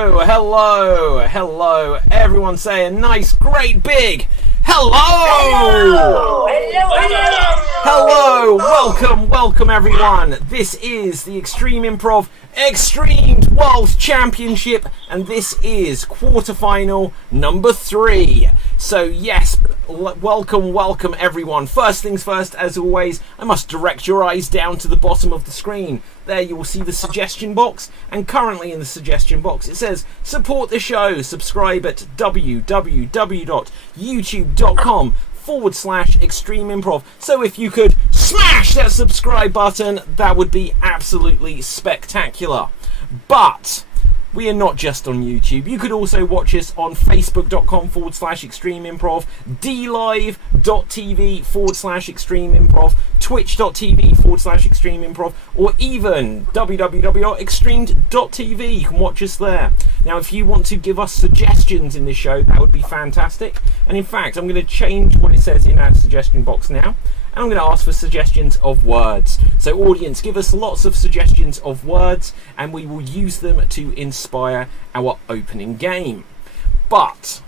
Hello, hello, hello. Everyone say a nice, great, big hello! Hello! Hello! Hello! Welcome everyone. This is the Extreme Improv XStreamed World Championship, and this is quarterfinal number 3. So yes, welcome everyone. First things first, as always, I must direct your eyes down to the bottom of the screen. There you will see the suggestion box, and currently in the suggestion box it says support the show. Subscribe at www.youtube.com/Extreme Improv. So if you could smash that subscribe button, that would be absolutely spectacular. But we are not just on YouTube. You could also watch us on facebook.com/Extreme Improv, dlive.tv/Extreme Improv, twitch.tv/Extreme Improv, or even www.extremed.tv. You can watch us there. Now, if you want to give us suggestions in this show, that would be fantastic. And in fact, I'm going to change what it says in our suggestion box now. And I'm going to ask for suggestions of words. So audience, give us lots of suggestions of words and we will use them to inspire our opening game. But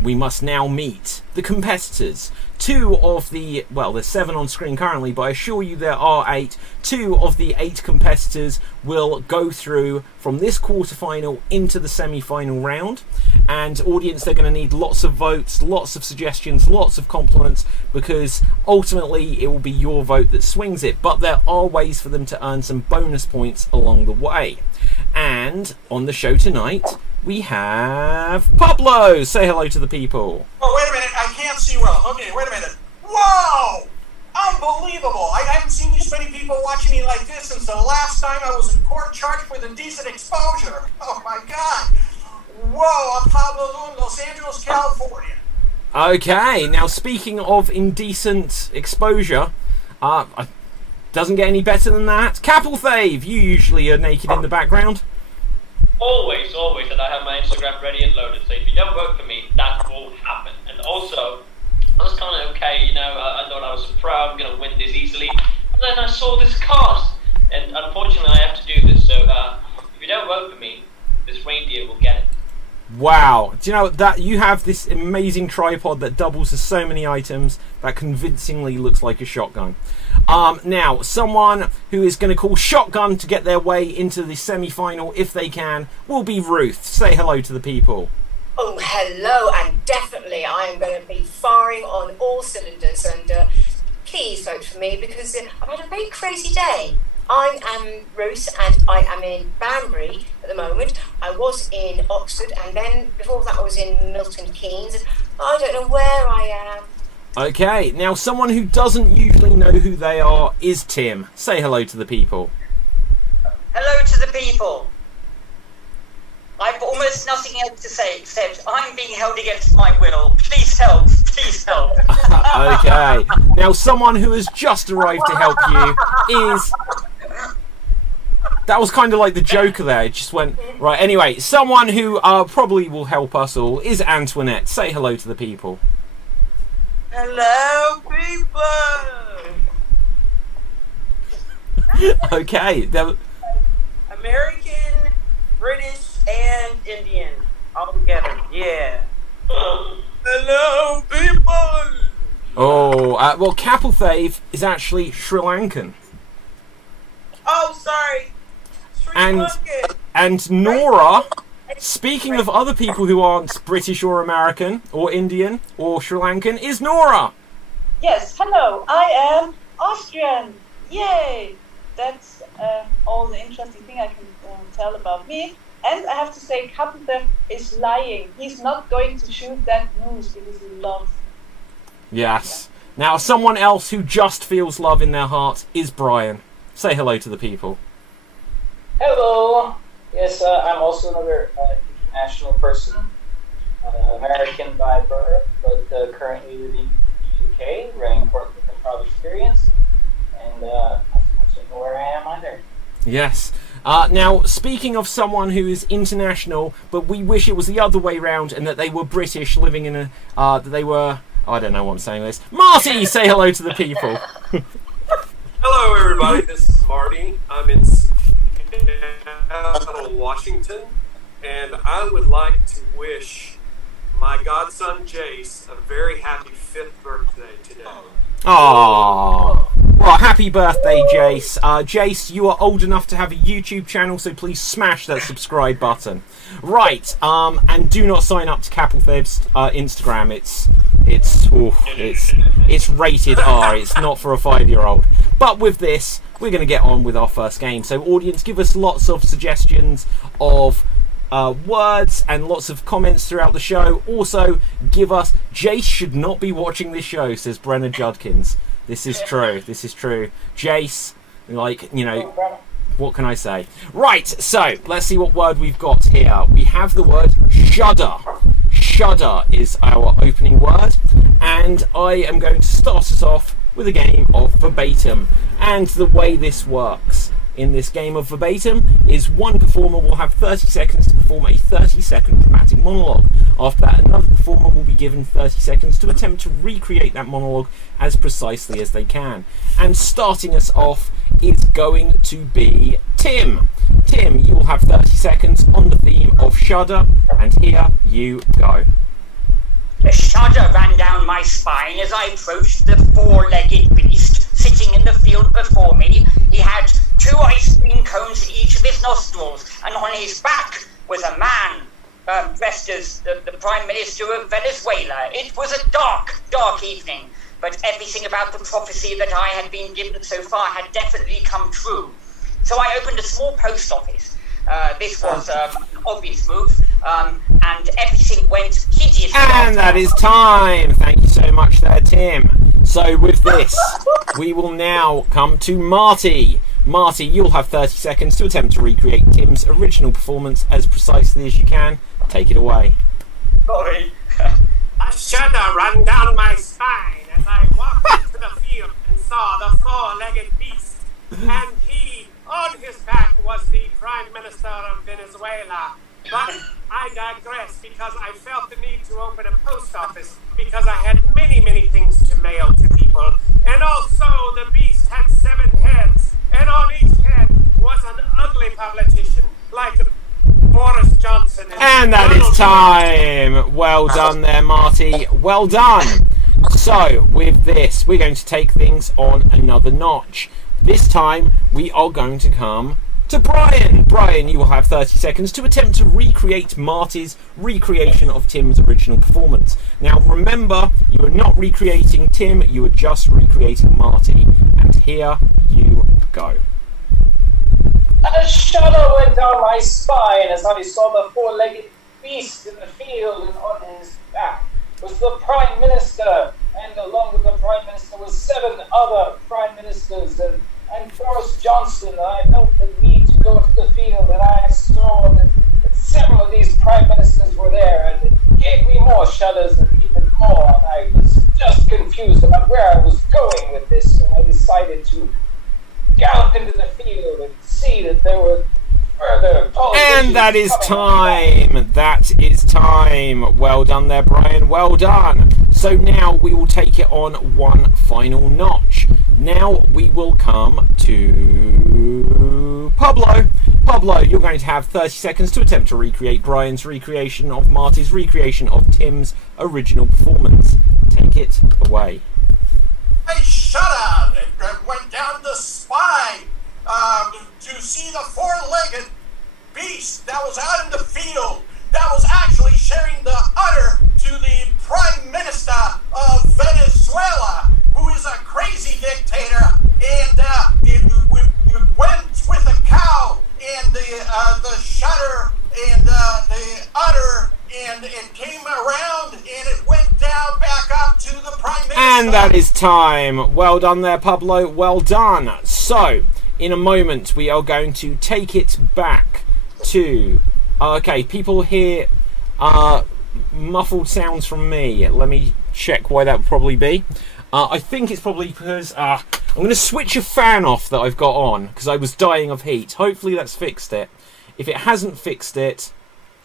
we must now meet the competitors. Two of the, well, there's 7 on screen currently, but I assure you there are 8. 2 of the 8 competitors will go through from this quarterfinal into the semi-final round. And audience, they're going to need lots of votes, lots of suggestions, lots of compliments, because ultimately it will be your vote that swings it. But there are ways for them to earn some bonus points along the way. And on the show tonight, we have Pablo. Say hello to the people. Oh, wait a minute. I can't see well. Okay, wait a minute. Whoa! Unbelievable. I haven't seen these many people watching me like this since the last time I was in court charged with indecent exposure. Oh, my God. Whoa, I'm Pablo Lu in Los Angeles, California. Okay, now speaking of indecent exposure, doesn't get any better than that. Capelthave, you usually are naked in the background. Always, and I have my Instagram ready and loaded, so if you don't vote for me, that will happen. And also, I was kind of okay, you know, I thought I was a pro, I'm going to win this easily, and then I saw this card, and unfortunately I have to do this, so if you don't vote for me, this reindeer will get it. Wow, do you know that you have this amazing tripod that doubles as so many items that convincingly looks like a shotgun. Now, someone who is going to call shotgun to get their way into the semi-final, if they can, will be Ruth. Say hello to the people. Oh, hello, and definitely I am going to be firing on all cylinders, and please vote for me because I've had a very crazy day. I am Ruth and I am in Banbury at the moment. I was in Oxford and then before that I was in Milton Keynes. I don't know where I am. Okay, now someone who doesn't usually know who they are is Tim. Say hello to the people. Hello to the people. I've almost nothing else to say except I'm being held against my will. Please help. Please help. Okay, now someone who has just arrived to help you is... That was kind of like the Joker there. It just went... Right, anyway, someone who probably will help us all is Antoinette. Say hello to the people. Hello, people. Okay. American, British, and Indian. All together. Yeah. Hello, people. Oh, well, Capelthave is actually Sri Lankan. Oh, sorry. And Nora, speaking of other people who aren't British or American or Indian or Sri Lankan, is Nora. Yes, hello, I am Austrian. Yay! That's all the interesting thing I can tell about me. And I have to say, Capelthave is lying. He's not going to shoot that moose because he loves. Yes. Now, someone else who just feels love in their heart is Brian. Say hello to the people. Hello. Yes, I'm also another international person, American by birth, but currently living in the UK, running Portland Improv Experience, and I don't know where I am either. Yes. Now, speaking of someone who is international, but we wish it was the other way round and that they were British, living in a that they were. I don't know what I'm saying this. Marty, say hello to the people. Hello, everybody. This is Marty. I'm in Seattle, Washington. and I would like to wish my godson Jace a very happy 5th birthday today. Aww. Well, happy birthday, Jace. Jace, you are old enough to have a YouTube channel, so please smash that subscribe button. Right, and do not sign up to Capelthev's Instagram. It's rated R. It's not for a 5-year-old. But with this, we're going to get on with our first game. So, audience, give us lots of suggestions of words and lots of comments throughout the show. Also, give us... Jace should not be watching this show, says Brenna Judkins. This is true. This is true. Jace, what can I say? Right, so let's see what word we've got here. We have the word shudder. Shudder is our opening word, and I am going to start us off with a game of verbatim. And the way this works in this game of verbatim is one performer will have 30 seconds to perform a 30-second dramatic monologue. After that, another performer will be given 30 seconds to attempt to recreate that monologue as precisely as they can. And starting us off is going to be Tim. Tim, you will have 30 seconds on the theme of shudder, and here you go. A shudder ran down my spine as I approached the four-legged beast sitting in the field before me. He had 2 ice cream cones in each of his nostrils, and on his back was a man dressed as the Prime Minister of Venezuela. It was a dark, dark evening, but everything about the prophecy that I had been given so far had definitely come true. So I opened a small post office. This was an obvious move, and everything went hideously. And that is time. Thank you so much there, Tim. So with this, we will now come to Marty. Marty, you'll have 30 seconds to attempt to recreate Tim's original performance as precisely as you can. Take it away. Sorry. A shudder ran down my spine as I walked into the field and saw the four-legged beast. And he, on his back, was the Prime Minister of Venezuela. But I digress because I felt the need to open a post office because I had many, many things to mail to people. And also the beast had 7 heads, and on each head was an ugly politician like Boris Johnson. And that is time. Well done there, Marty. Well done. So with this, we're going to take things on another notch. This time, we are going to come to Brian. Brian, you will have 30 seconds to attempt to recreate Marty's recreation of Tim's original performance. Now, remember, you are not recreating Tim, you are just recreating Marty. And here you go. A shudder went down my spine as I saw the four-legged beast in the field, and on his back was the Prime Minister, and along with the Prime Minister was 7 other Prime Ministers and Boris Johnson. I felt the need to go into the field, and I saw that several of these Prime Ministers were there, and it gave me more shudders and even more, and I was just confused about where I was going with this, and I decided to gallop into the field and see that there were further politicians. And that is time. That is time. Well done there, Brian. Well done. So now we will take it on one final notch. Now we will come to Pablo. Pablo, you're going to have 30 seconds to attempt to recreate Brian's recreation of Marty's recreation of Tim's original performance. Take it away. I shuddered and went down the spine to see the four-legged beast that was out in the field that was actually sharing the udder to the Prime Minister of Venezuela, who is a crazy dictator, and it went with the cow and the shudder and the udder, and it came around and it went down back up to the Prime Minister. And that is time. Well done there, Pablo. Well done. So, in a moment, we are going to take it back to... okay, people hear muffled sounds from me. Let me check why that would probably be. I think it's probably because I'm going to switch a fan off that I've got on because I was dying of heat. Hopefully that's fixed it. If it hasn't fixed it,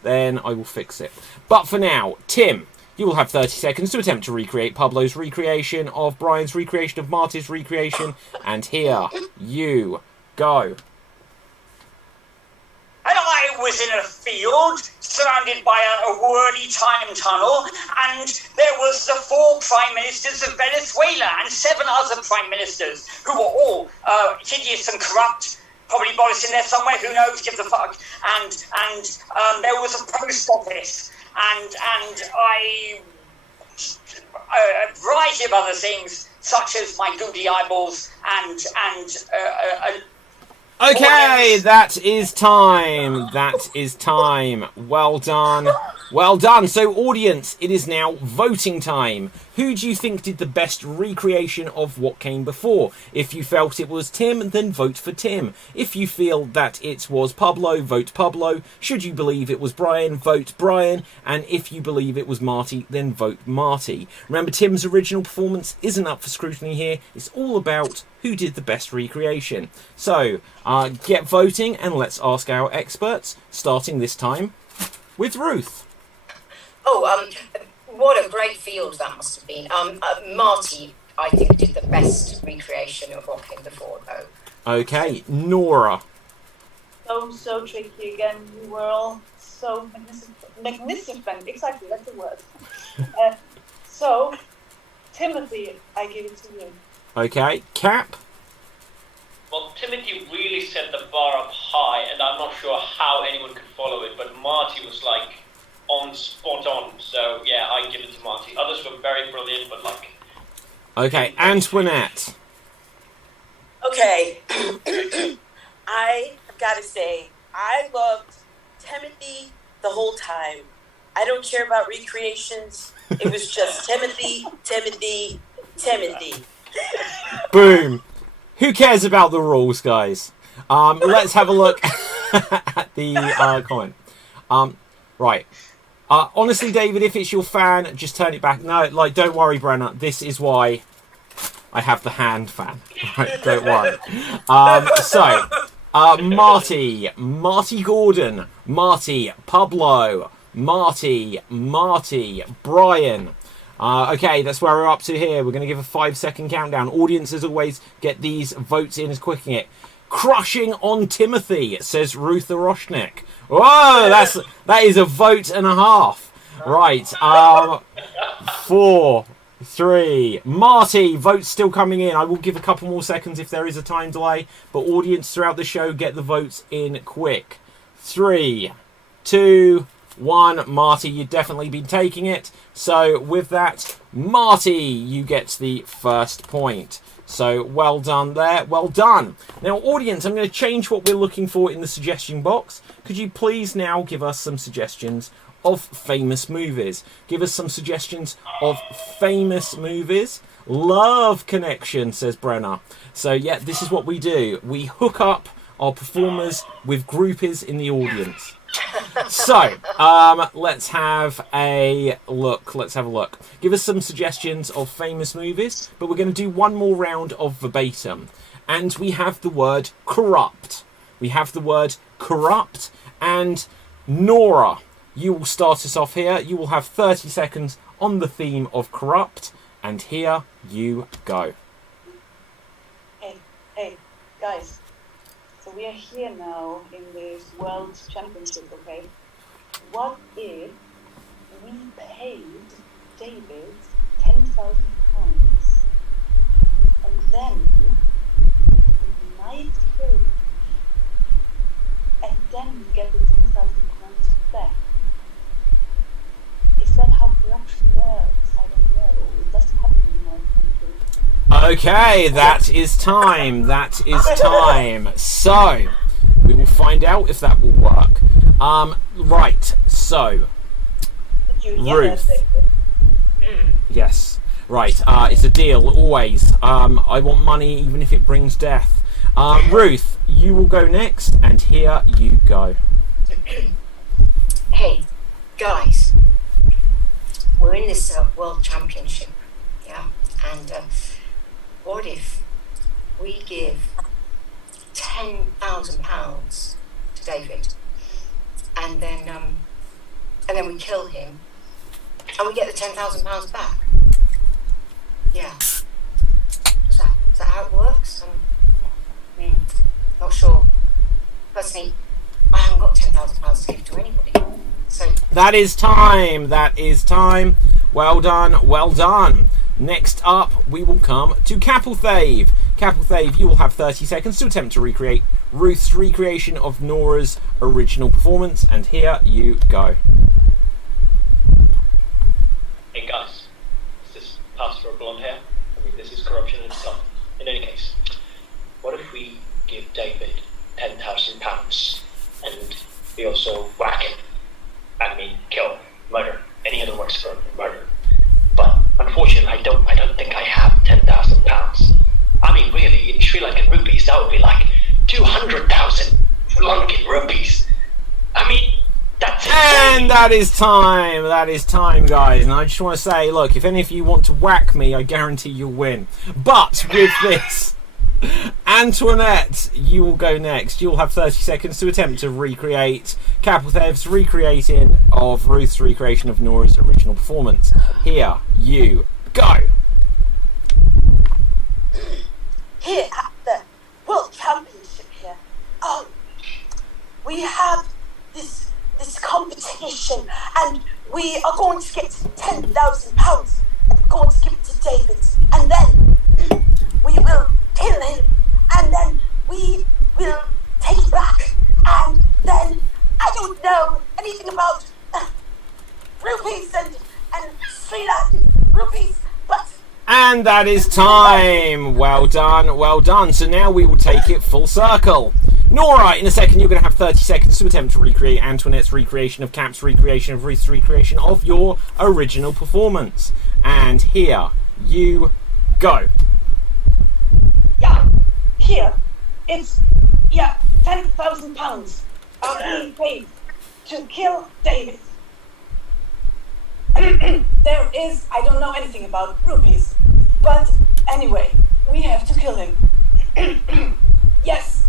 then I will fix it. But for now, Tim, you will have 30 seconds to attempt to recreate Pablo's recreation of Brian's recreation of Marty's recreation. And here you go. And I was in a field surrounded by a whirly time tunnel, and there was the 4 prime ministers of Venezuela and 7 other prime ministers who were all hideous and corrupt. Probably Boris in there somewhere, who knows, gives a fuck. And there was a post office, and a variety of other things, such as my googly eyeballs and Okay, that is time. That is time. Well done. Well done. So, audience, it is now voting time. Who do you think did the best recreation of what came before? If you felt it was Tim, then vote for Tim. If you feel that it was Pablo, vote Pablo. Should you believe it was Brian, vote Brian. And if you believe it was Marty, then vote Marty. Remember, Tim's original performance isn't up for scrutiny here. It's all about who did the best recreation. So, get voting and let's ask our experts, starting this time with Ruth. Oh, what a great field that must have been. Marty, I think, did the best recreation of what came before, though. Okay, Nora. So tricky again. You were all so magnificent. Exactly, that's the word. So, Timothy, I give it to you. Okay, Cap. Well, Timothy really set the bar up high, and I'm not sure how anyone could follow it, but Marty was like spot on. So yeah, I give it to Marty. Others were very brilliant, but like. Okay, Antoinette. Okay, I have got to say, I loved Timothy the whole time. I don't care about recreations. It was just Timothy. Boom. Who cares about the rules, guys? Let's have a look at the comment. Right. Honestly, David, if it's your fan, just turn it back. No, like, don't worry, Brenna. This is why I have the hand fan. Right, don't worry. Marty Gordon, Marty Pablo, Marty, Brian. Okay, that's where we're up to here. We're going to give a 5-second countdown. Audience, as always, get these votes in as quick as it. Crushing on Timothy, says Ruth Aroshnik. Whoa, that is a vote and a half. Right, 4, 3. Marty, votes still coming in. I will give a couple more seconds if there is a time delay, but audience throughout the show, get the votes in quick. 3, 2, 1. Marty, you've definitely been taking it. So with that, Marty, you get the first point. So well done there. Well done. Now, audience, I'm going to change what we're looking for in the suggestion box. Could you please now give us some suggestions of famous movies? Give us some suggestions of famous movies. Love Connection, says Brenna. So yeah, this is what we do. We hook up our performers with groupies in the audience. So, let's have a look. Give us some suggestions of famous movies, but we're going to do one more round of verbatim. And we have the word corrupt. And Nora, you will start us off here. You will have 30 seconds on the theme of corrupt. And here you go. Hey, guys. So we are here now in this World Championship, okay? What if we paid David £10,000 and then we might kill him and then we get the £10,000 back? Is that how corruption works? I don't know. It doesn't happen in my country. Okay, that is time. So, we will find out if that will work. Right, so, Ruth. Yes, right, it's a deal, always. I want money even if it brings death. Ruth, you will go next, and here you go. Hey, guys. We're in this World Championship, yeah? And what if we give £10,000 to David, and then we kill him, and we get the £10,000 back? Yeah. Is that how it works? Not sure. Personally, I haven't got £10,000 to give to anybody. So That is time. That is time. Well done. Well done. Next up, we will come to Capelthave. Capelthave, you will have 30 seconds to attempt to recreate Ruth's recreation of Nora's original performance. And here you go. Hey guys, is this pass for blonde hair? I mean, this is corruption in itself. In any case, what if we give David £10,000 and we also whack him? I mean, kill, murder, any other works for murder. But unfortunately, I don't think I have £10,000. I mean, really, in Sri Lankan rupees, that would be like 200,000 Sri Lankan rupees. I mean, that's insane. And that is time. That is time, guys. And I just want to say, look, if any of you want to whack me, I guarantee you'll win. But with this, Antoinette, you will go next. You'll have 30 seconds to attempt to recreate Capelthave's recreating of Ruth's recreation of Nora's original performance. Here you go. Here at the World Championship here, we have this competition, and we are going to get £10,000 and we're going to give it to David, and then we will kill him, and then we will take him back, and then I don't know anything about rupees and Sri Lankan rupees, but. And that is time. Well done, well done. So now we will take it full circle. Nora, in a second, you're going to have 30 seconds to attempt to recreate Antoinette's recreation of Cap's recreation of Ruth's recreation of your original performance. And here you go. Yeah, here, it's, £10,000 are being paid to kill David. There is, I don't know anything about rupees, but anyway, we have to kill him. Yes,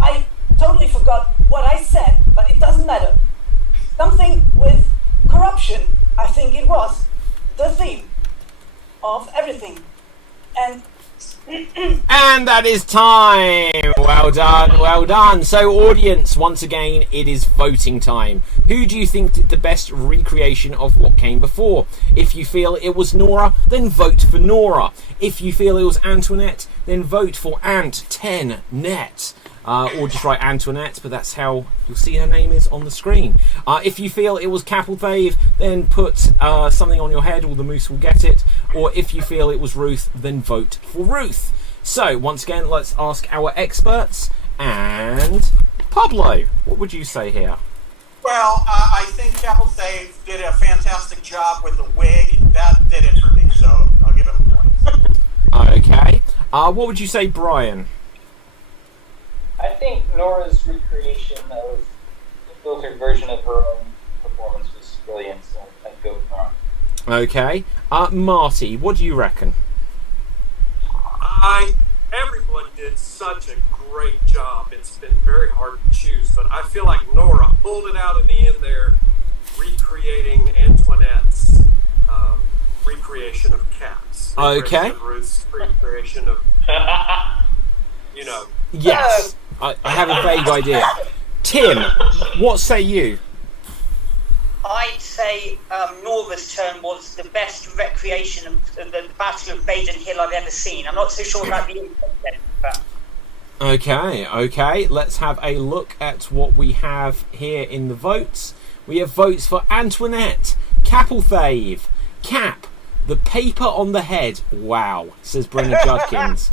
I totally forgot what I said, but it doesn't matter. Something with corruption, I think it was the theme of everything. And that is time. Well done, well done. So audience, once again, it is voting time. Who do you think did the best recreation of what came before? If you feel it was Nora, then vote for Nora. If you feel it was Antoinette, then vote for Ant10net. Or just write Antoinette, but that's how you'll see her name is on the screen. If you feel it was Capelthave, then put something on your head, or the moose will get it. Or if you feel it was Ruth, then vote for Ruth. So, once again, let's ask our experts. And Pablo, what would you say here? Well, I think Capelthave did a fantastic job with the wig. That did it for me, so I'll give him points. Okay. What would you say, Brian? I think Nora's recreation of the filtered version of her own performance was brilliant, so I'd go with Nora. Okay. Marty, what do you reckon? Everyone did such a great job. It's been very hard to choose, but I feel like Nora pulled it out in the end there, recreating Antoinette's recreation of Cap's. Okay. Of Ruth's recreation of, you know. Yes. I have a vague idea. Tim, what say you? I'd say Nora's turn was the best recreation of the Battle of Baden Hill I've ever seen. I'm not so sure about the impact, but... Okay. Let's have a look at what we have here in the votes. We have votes for Antoinette, Capelthave, Cap, the paper on the head. Wow, says Brenna Judkins.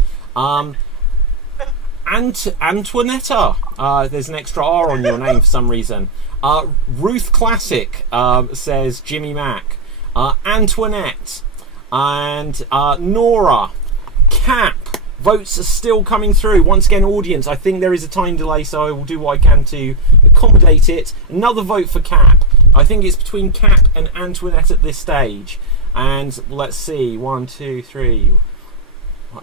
Antoinetta. There's an extra R on your name for some reason. Ruth Classic, says Jimmy Mack. Antoinette. And Nora. Cap. Votes are still coming through. Once again, audience, I think there is a time delay, so I will do what I can to accommodate it. Another vote for Cap. I think it's between Cap and Antoinette at this stage. And let's see. 1, 2, 3.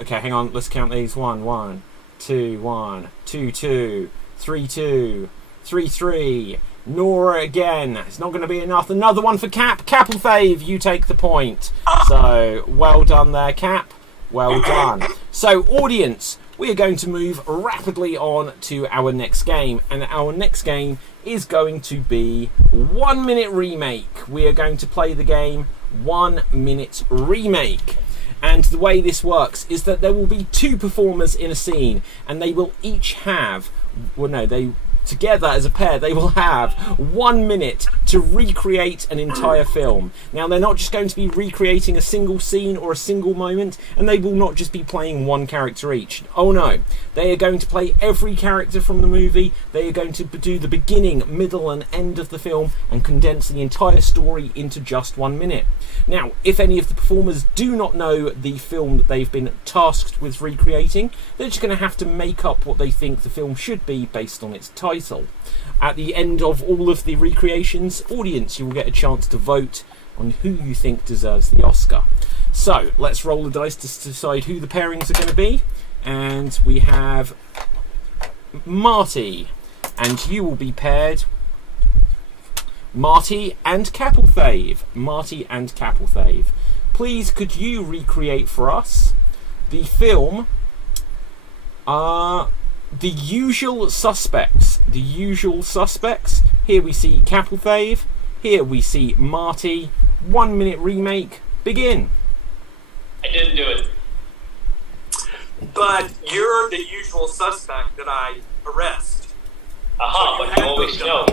Okay, hang on. Let's count these. 1, 1, 2, 1, 2, 2, 3, 2, 3, 3. Nora again. It's not going to be enough. Another one for Cap. Capelthave, you take the point. So, well done there, Cap. Well done. So, audience, we are going to move rapidly on to our next game, and our next game is going to be 1 Minute Remake. We are going to play the game 1 Minute Remake. And the way this works is that there will be 2 performers in a scene, and they will each have, together as a pair, they will have 1 minute to recreate an entire film. Now, they're not just going to be recreating a single scene or a single moment, and they will not just be playing one character each. Oh no, they are going to play every character from the movie. They are going to do the beginning, middle and end of the film and condense the entire story into just 1 minute. Now, if any of the performers do not know the film that they've been tasked with recreating, they're just going to have to make up what they think the film should be based on its title. At the end of all of the recreations, audience, you will get a chance to vote on who you think deserves the Oscar. So, let's roll the dice to decide who the pairings are going to be. And we have Marty, and you will be paired Marty and Capelthave. Marty and Capelthave. Please, could you recreate for us the film The Usual Suspects. The Usual Suspects. Here we see Capelthave. Here we see Marty. 1 Minute Remake. Begin. I didn't do it. But you're the usual suspect that I arrest. Aha, So but you have always those know.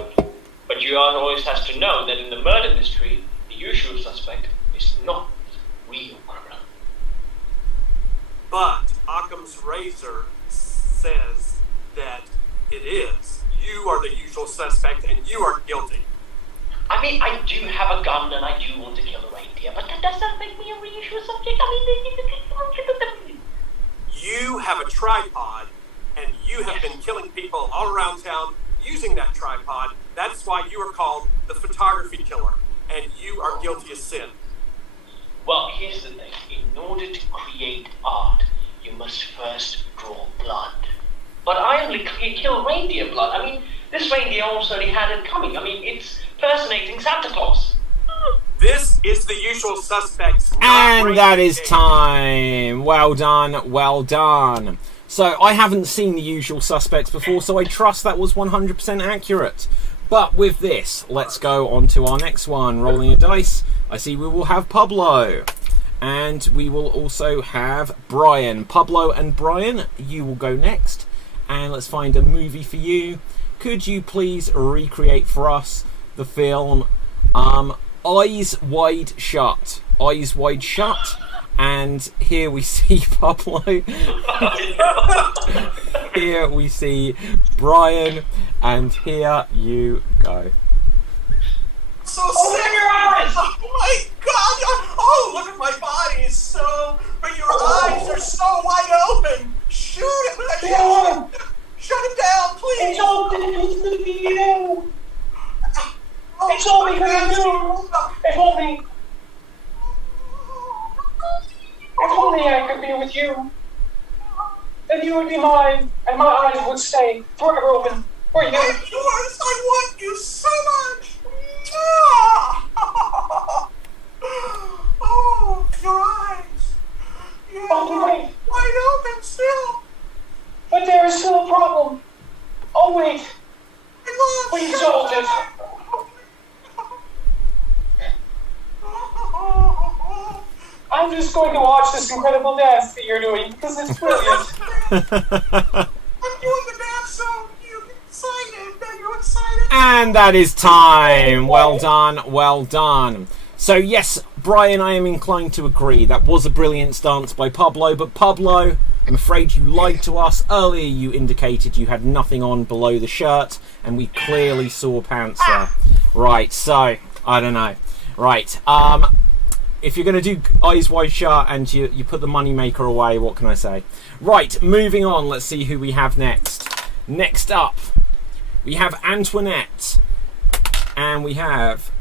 But you always has to know that in the murder mystery, the usual suspect is not real criminal. But Occam's razor says that it is. You are the usual suspect and you are guilty. I mean, I do have a gun and I do want to kill a reindeer, but that does not make me a usual subject. You have a tripod and you have been killing people all around town using that tripod. That's why you are called the photography killer and you are guilty of sin. Well, here's the thing. In order to create art, you must first draw blood. But I only kill reindeer blood. I mean, this reindeer also already had it coming. I mean, it's personating Santa Claus. This is the usual suspects. And that is time. Well done, well done. So, I haven't seen The Usual Suspects before, so I trust that was 100% accurate. But with this, let's go on to our next one. Rolling a dice, I see we will have Pablo. And we will also have Brian. Pablo and Brian, you will go next. And let's find a movie for you. Could you please recreate for us the film Eyes Wide Shut? Eyes Wide Shut. And here we see Pablo. Here we see Brian. And here you go. So sick. Oh my God! Oh, look at my body. It's so. But your eyes are so wide open. Shoot it! Shut it down, please. It's all because of you. It's all because of you. If only I could be with you. Then you would be mine, and my eyes would stay forever open for you. I'm yours. I want you so much. Oh, your eyes. Yeah, Oh, wait. wide open still. But there is still a problem. Oh, wait. I love Please you. solve it. I'm just going to watch this incredible dance that you're doing because it's brilliant. I'm doing the dance, so you're excited. Are you excited? And that is time. Well done, well done. So yes, Brian, I am inclined to agree. That was a brilliant stance by Pablo, but Pablo, I'm afraid you lied to us. Earlier you indicated you had nothing on below the shirt, and we clearly saw pants there. Right, so, I don't know. Right, if you're going to do Eyes Wide Shut and you put the moneymaker away, what can I say? Right, moving on, let's see who we have next. Next up, we have Antoinette. And we have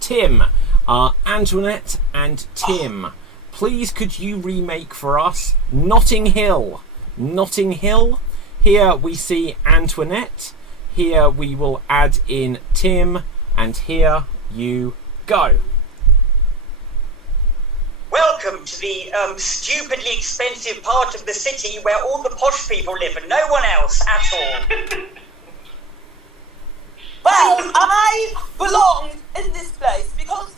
Tim. Antoinette and Tim. Please could you remake for us Notting Hill? Notting Hill. Here we see Antoinette. Here we will add in Tim. And here you go. Welcome welcome to the stupidly expensive part of the city where all the posh people live and no one else at all. Well, I belong in this place because,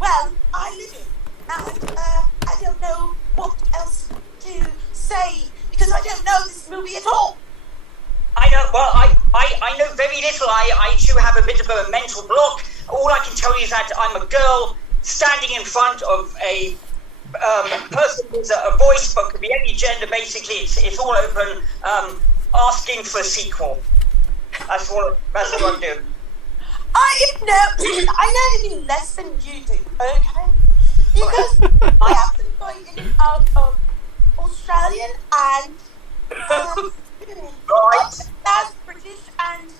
well, I live in. And I don't know what else to say because I don't know this movie at all. I know, well, I know very little. I too have a bit of a mental block. All I can tell you is that I'm a girl standing in front of a person with a voice, but could be any gender. Basically, it's all open. Asking for a sequel. That's what I'm doing. I know even less than you do, okay? Because I have to go in and out of Australian and Right. class British and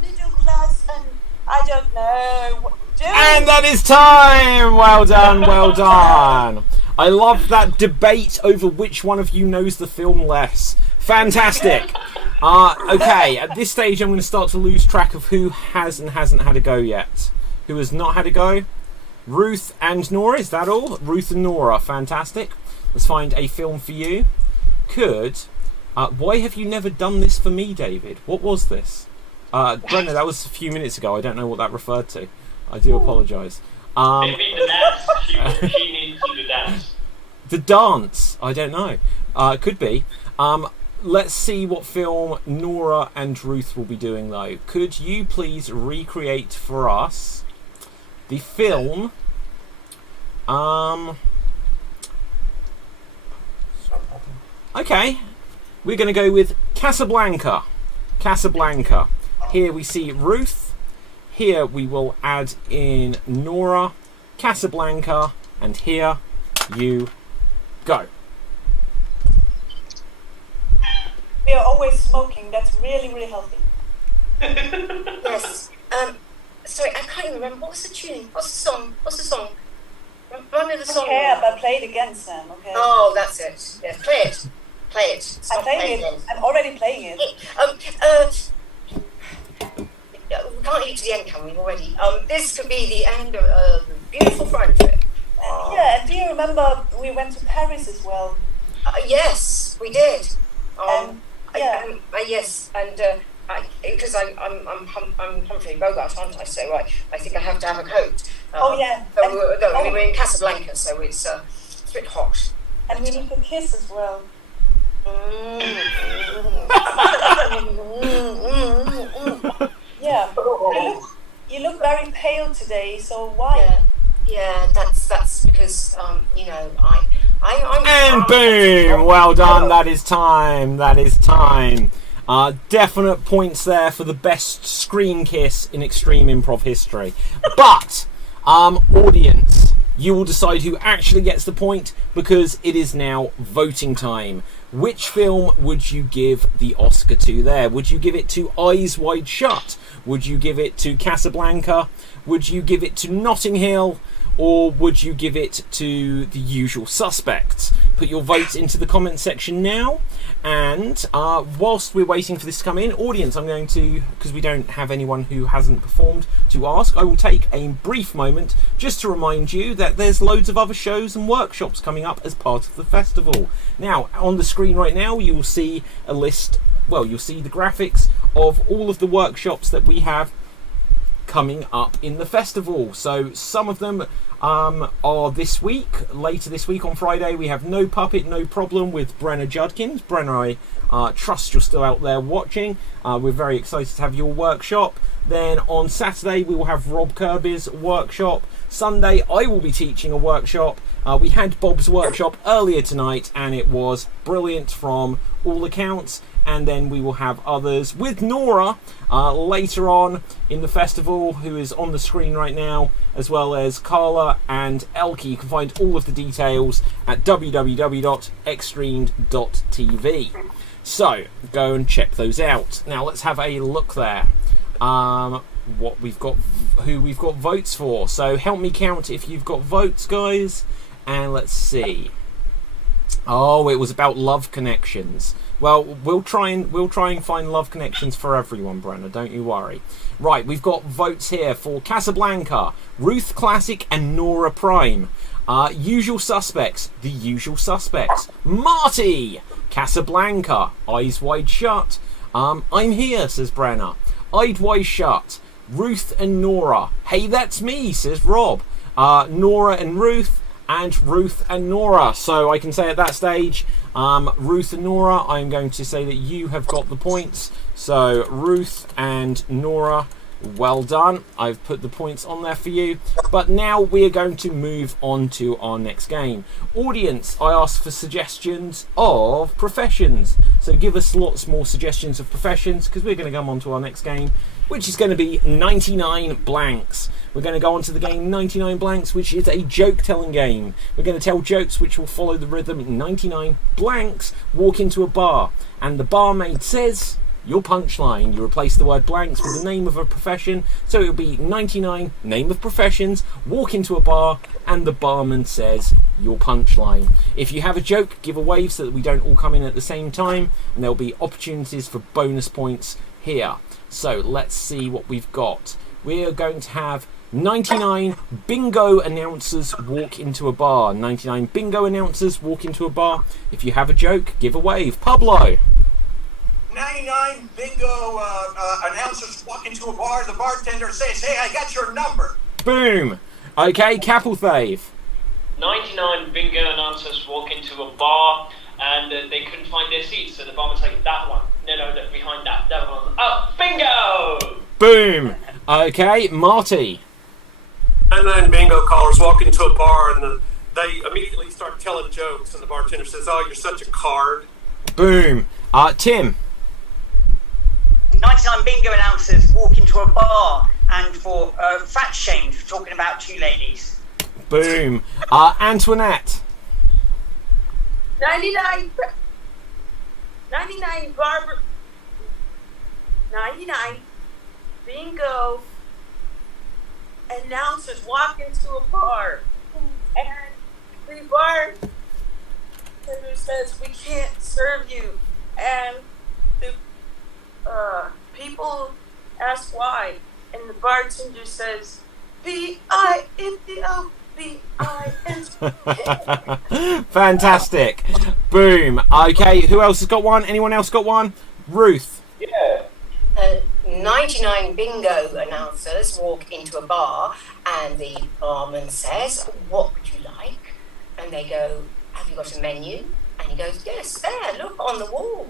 middle class, and I don't know what to do. And that is time! Well done, well done. I love that debate over which one of you knows the film less. Fantastic. Okay, at this stage I'm going to start to lose track of who has and hasn't had a go yet. Who has not had a go? Ruth and Nora, is that all? Ruth and Nora, fantastic. Let's find a film for you. Why have you never done this for me, David? What was this? Brenna, that was a few minutes ago. I don't know what that referred to. I do apologise. Maybe the dance. She needs to do dance. The dance? I don't know. Could be. Let's see what film Nora and Ruth will be doing, though. Could you please recreate for us the film... Okay. We're going to go with Casablanca. Casablanca. Here we see Ruth. Here we will add in Nora. Casablanca. And here you go. We are always smoking. That's really, really healthy. Yes. Sorry, I can't even remember. What was the tune? What's the song? Remind me of the song. Okay, but play it again, Sam. Okay. Oh, that's it. Yeah, play it. Play it. Stop I'm playing it. I'm already playing it. We can't get to the end, can we? Already. This could be the end of a beautiful road trip. Yeah, and do you remember we went to Paris as well? Yes, we did. Yeah. Yes, and because I'm Humphrey Bogart, aren't I? So I think I have to have a coat. Oh yeah. So we were in Casablanca, so it's a bit hot. And we need to kiss as well. Yeah. You look very pale today. So why? Yeah. That's because I'm. And boom! Well done. That is time. That is time. Definite points there for the best screen kiss in extreme improv history. But, audience, you will decide who actually gets the point because it is now voting time. Which film would you give the Oscar to there? Would you give it to Eyes Wide Shut? Would you give it to Casablanca? Would you give it to Notting Hill? Or would you give it to The Usual Suspects? Put your votes into the comment section now. And whilst we're waiting for this to come in, audience, I'm going to, because we don't have anyone who hasn't performed to ask, I will take a brief moment just to remind you that there's loads of other shows and workshops coming up as part of the festival. Now, on the screen right now, you will see a list, well, you'll see the graphics of all of the workshops that we have coming up in the festival. So some of them are this week. Later this week on Friday we have No Puppet, No Problem with Brenna Judkins. Brenna, I trust you're still out there watching. We're very excited to have your workshop. Then on Saturday we will have Rob Kirby's workshop. Sunday I will be teaching a workshop. We had Bob's workshop earlier tonight and it was brilliant from all accounts. And then we will have others with Nora later on in the festival, who is on the screen right now, as well as Carla and Elke. You can find all of the details at www.xstreamed.tv. So go and check those out. Now let's have a look there. What we've got, who we've got votes for. So help me count if you've got votes, guys. And let's see. Oh, it was about love connections. Well, we'll try and find love connections for everyone, Brenna. Don't you worry. Right, we've got votes here for Casablanca, Ruth Classic, and Nora Prime. Usual suspects. The usual suspects. Marty. Casablanca. Eyes wide shut. I'm here, says Brenna. Eyed wide shut. Ruth and Nora. Hey, that's me, says Rob. Nora and Ruth. And Ruth and Nora. So I can say at that stage, Ruth and Nora, I'm going to say that you have got the points. So Ruth and Nora, well done. I've put the points on there for you. But now we are going to move on to our next game. Audience, I asked for suggestions of professions. So give us lots more suggestions of professions, because we're going to come on to our next game, which is going to be 99 blanks. We're going to go on to the game 99 blanks, which is a joke telling game. We're going to tell jokes which will follow the rhythm. 99 blanks, walk into a bar, and the barmaid says your punchline. You replace the word blanks with the name of a profession, so it'll be 99 name of professions, walk into a bar, and the barman says your punchline. If you have a joke, give a wave so that we don't all come in at the same time, and there'll be opportunities for bonus points here. So let's see what we've got. We're going to have 99 bingo announcers walk into a bar. 99 bingo announcers walk into a bar. If you have a joke, give a wave. Pablo. 99 bingo announcers walk into a bar. The bartender says, hey, I got your number. Boom. Okay, Capelthave. 99 bingo announcers walk into a bar and they couldn't find their seats, so the barman's like, that one. No, behind that one. Oh, bingo! Boom. Okay, Marty. 99 bingo callers walk into a bar and they immediately start telling jokes, and the bartender says, oh, you're such a card. Boom. Tim. 99 bingo announcers walk into a bar and for fat shamed for talking about two ladies. Boom. Antoinette. 99 bingo announcers walk into a bar, and the bartender says, we can't serve you, and the people ask why, and the bartender says, B-I-N-D-O, B-I-N-D-O. Fantastic. Boom. Okay, who else has got one? Anyone else got one? Ruth. Yeah. 99 bingo announcers walk into a bar, and the barman says, what would you like? And they go, have you got a menu? And he goes, yes, there, look on the wall.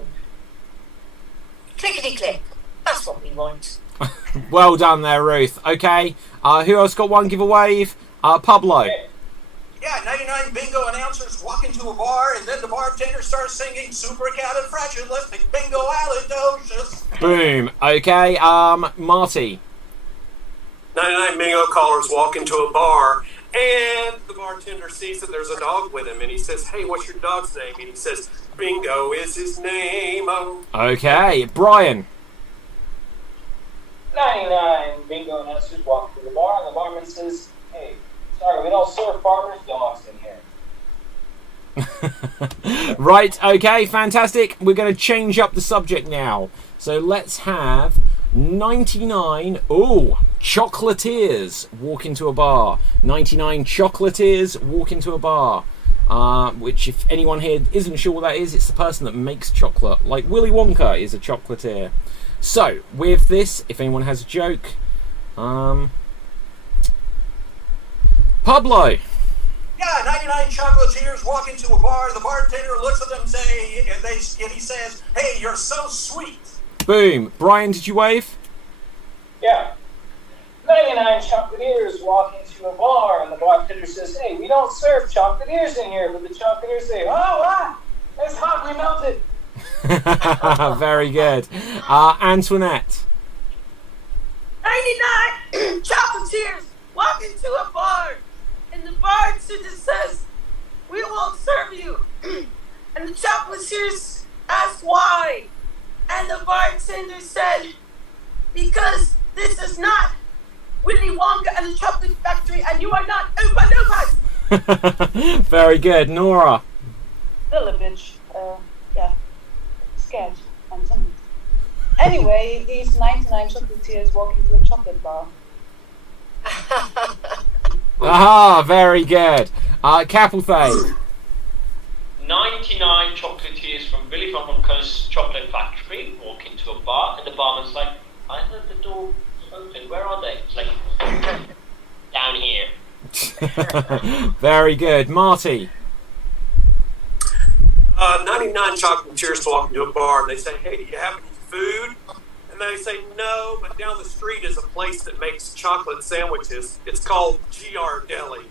Clickety click. That's what we want. Well done there, Ruth. Okay, who else got one? Give a wave. Pablo. Yeah, 99 bingo announcers walk into a bar, and then the bartender starts singing supercalifragilisticexpialidocious. Boom. Okay, Marty. 99 bingo callers walk into a bar, and the bartender sees that there's a dog with him, and he says, hey, what's your dog's name? And he says, Bingo is his name. Oh. Okay, Brian. 99 bingo announcers walk to the bar, and the barman says, hey, sorry, we don't serve farmers' dogs in here. Right, okay, fantastic. We're going to change up the subject now. So let's have 99 chocolatiers walk into a bar. 99 chocolatiers walk into a bar. Which, if anyone here isn't sure what that is, it's the person that makes chocolate. Like Willy Wonka is a chocolatier. So, with this, if anyone has a joke, Pablo. Yeah, 99 chocolatiers walk into a bar. The bartender looks at them and he says, hey, you're so sweet. Boom. Brian, did you wave? Yeah. 99 chocolatiers walk into a bar, and the bartender says, hey, we don't serve chocolatiers in here. But the chocolatiers say, oh, wow, it's hot, we melted. Very good. Antoinette. 99 chocolatiers walk into a bar, and the bartender says, we won't serve you. And the chocolatiers ask why. And the bartender said, because this is not Willy Wonka and the Chocolate Factory, and you are not Oompa Loompas. Very good. Nora. Still a bitch. Scared. I'm something. Anyway, these 99 chocolatiers walk into a chocolate bar. Aha, very good. Capelthane. 99 chocolatiers from Willy Wonka's chocolate factory walk into a bar, and the barman's like, I heard the door open. Where are they? It's like, down here. Very good. Marty. 99 chocolatiers walk into a bar and they say, hey, do you have any food? And they say, no, but down the street is a place that makes chocolate sandwiches. It's called GR Deli.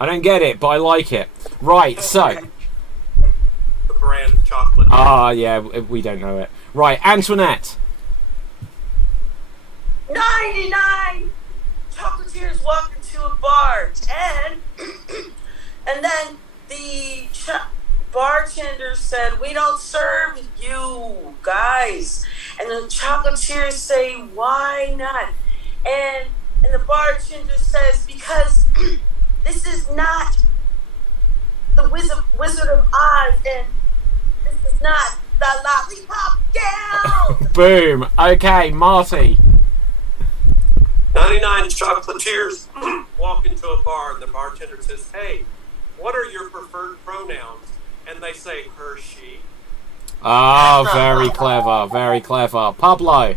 I don't get it, but I like it. Right, so. The brand of chocolate. Yeah, we don't know it. Right, Antoinette. 99 chocolatiers walk into a bar, and then the bartender said, we don't serve you guys. And the chocolatiers say, why not? And the bartender says, because this is not the Wizard of Oz, and this is not the Lollipop Gal. Boom. Okay, Marty. 99 chocolatiers walk into a bar and the bartender says, hey, what are your preferred pronouns? And they say her, she. Very clever, very clever. Pablo.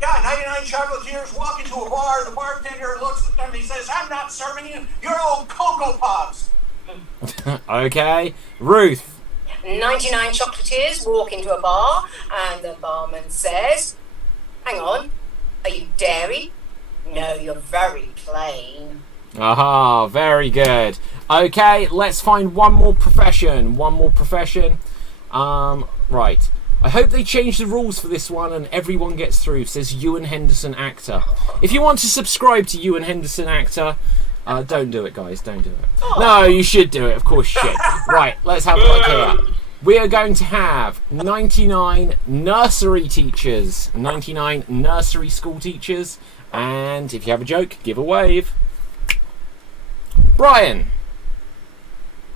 Yeah, 99 chocolatiers walk into a bar. The bartender looks at them and he says, I'm not serving you. You're old Cocoa Pops. Okay. Ruth. 99 chocolatiers walk into a bar, and the barman says, hang on, are you dairy? No, you're very plain. Aha, very good. Okay, let's find one more profession. Right. I hope they change the rules for this one and everyone gets through, says Ewan Henderson Actor. If you want to subscribe to Ewan Henderson Actor, don't do it, guys, don't do it. No, you should do it, of course you should. Right, let's have a look here. We are going to have 99 nursery teachers, 99 nursery school teachers, and if you have a joke, give a wave. Brian.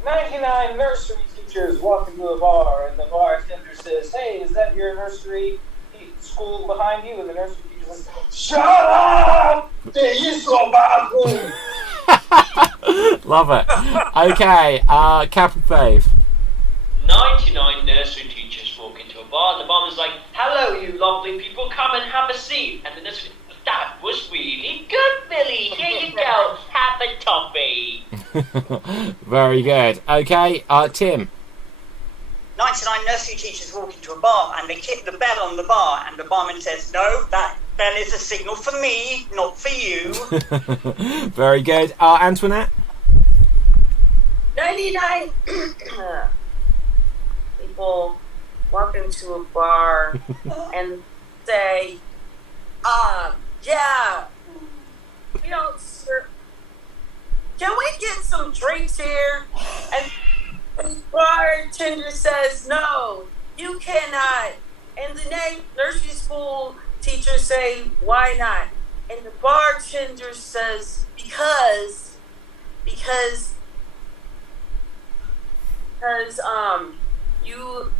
99 nursery teachers walk into a bar, and the bartender says, hey, is that your nursery school behind you? And the nursery teacher says, shut up! You're so bad. Love it. Okay, Captain Fave. 99 nursery teachers walk into a bar, and the barman's like, hello, you lovely people, come and have a seat. And the nursery, that was really good, Billy. Here you go, have a toffee. Very good. Okay, Tim. 99 nursery teachers walk into a bar and they hit the bell on the bar, and the barman says, no, that bell is a signal for me, not for you. Very good. Antoinette? 99 people walk into a bar and say, yeah, we don't serve. Can we get some drinks here? And the bartender says, no, you cannot. And the nursery school teachers say, why not? And the bartender says, because you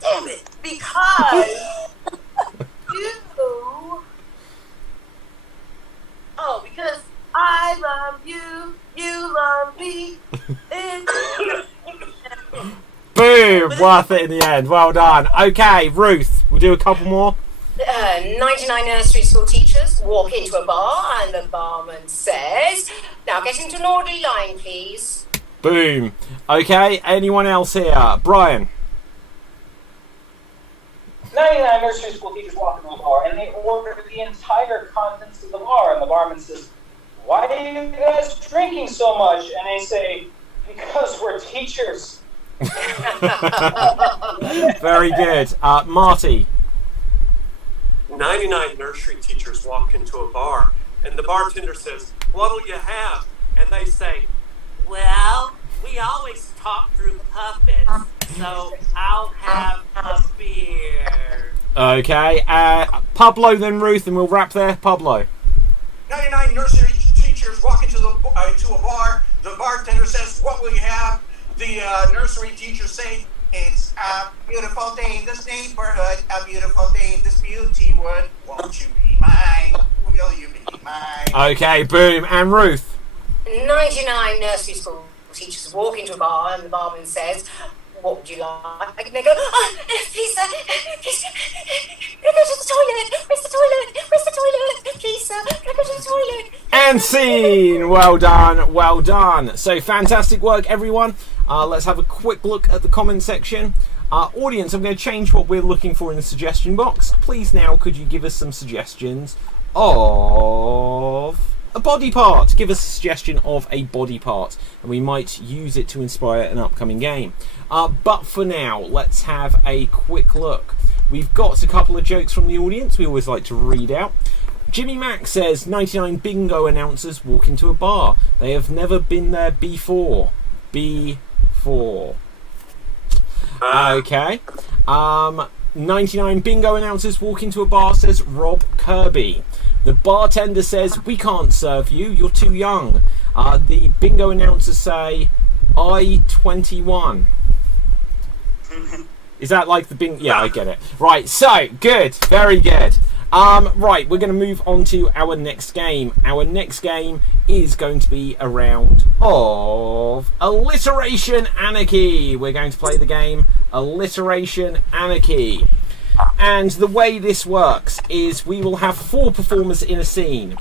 damn it, because because I love you, you love me. Boom! Worth it in the end. Well done. Okay, Ruth, we'll do a couple more. 99 nursery school teachers walk into a bar, and the barman says, now get into an orderly line, please. Boom. Okay, anyone else here? Brian. 99 nursery school teachers walk into a bar and they order the entire contents of the bar, and the barman says, why are you guys drinking so much? And they say, because we're teachers. Very good. Marty. 99 nursery teachers walk into a bar and the bartender says, what'll you have? And they say, well, we always talk through puppets, so I'll have a beer. Okay, Pablo then Ruth, and we'll wrap there. Pablo. 99 nursery teachers walk into a bar. The bartender says, what will you have? The nursery teachers say, it's a beautiful day in this neighborhood, a beautiful day in this beauty wood. Won't you be mine? Will you be mine? Okay, boom. And Ruth? 99 nursery school teachers walk into a bar and the barman says, "What would you like?" And they go, "Oh, please, sir, please, can I go to the toilet? Where's the toilet? Where's the toilet? Please, sir, can I go to the toilet?" And scene! Well done, well done. So fantastic work, everyone. Let's have a quick look at the comment section. Audience, I'm going to change what we're looking for in the suggestion box. Please now, could you give us some suggestions of a body part? Give us a suggestion of a body part, and we might use it to inspire an upcoming game. But for now, let's have a quick look. We've got a couple of jokes from the audience we always like to read out. Jimmy Mack says 99 bingo announcers walk into a bar. They have never been there before. Before. Okay. 99 bingo announcers walk into a bar, says Rob Kirby. The bartender says, "We can't serve you, you're too young." The bingo announcers say, "I-21." Is that like the bingo? Yeah, I get it. Right, so, good. Very good. Right, we're going to move on to our next game. Our next game is going to be a round of Alliteration Anarchy. We're going to play the game Alliteration Anarchy. And the way this works is we will have 4 performers in a scene,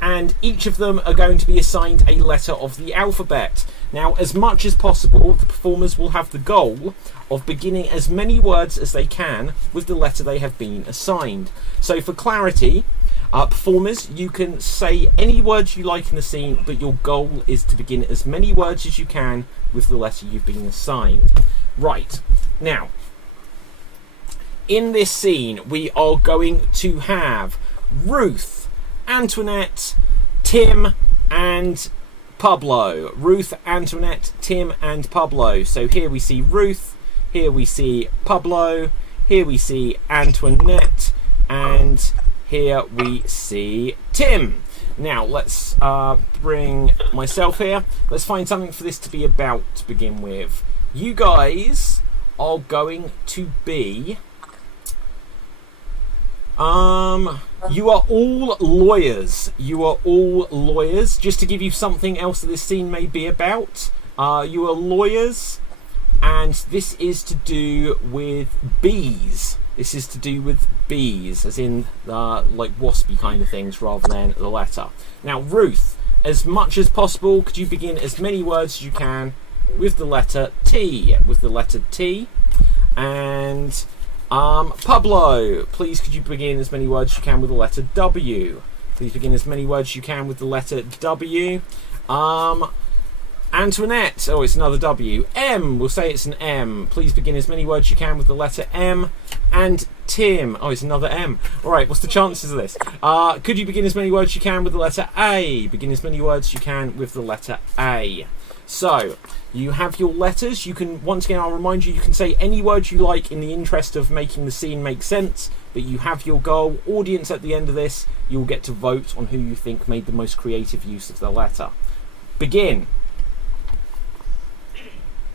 and each of them are going to be assigned a letter of the alphabet. Now, as much as possible, the performers will have the goal of beginning as many words as they can with the letter they have been assigned. So for clarity, performers, you can say any words you like in the scene, but your goal is to begin as many words as you can with the letter you've been assigned. Right, now, in this scene, we are going to have Ruth, Antoinette, Tim, and Pablo. Ruth, Antoinette, Tim, and Pablo. So here we see Ruth, here we see Pablo, here we see Antoinette, and here we see Tim. Now, let's bring myself here. Let's find something for this to be about to begin with. You guys are going to be... you are all lawyers. You are all lawyers. Just to give you something else that this scene may be about. You are lawyers, and this is to do with bees. This is to do with bees, as in like waspy kind of things, rather than the letter. Now, Ruth, as much as possible, could you begin as many words as you can with the letter T? With the letter T. And Pablo, please could you begin as many words as you can with the letter W? Please begin as many words as you can with the letter W. Antoinette, oh, it's another W. M, we'll say it's an M. Please begin as many words as you can with the letter M. And Tim, oh, it's another M. Alright, what's the chances of this? Could you begin as many words as you can with the letter A? Begin as many words as you can with the letter A. So, you have your letters. You can, once again, I'll remind you, you can say any words you like in the interest of making the scene make sense, but you have your goal. Audience, at the end of this, you'll get to vote on who you think made the most creative use of the letter. Begin.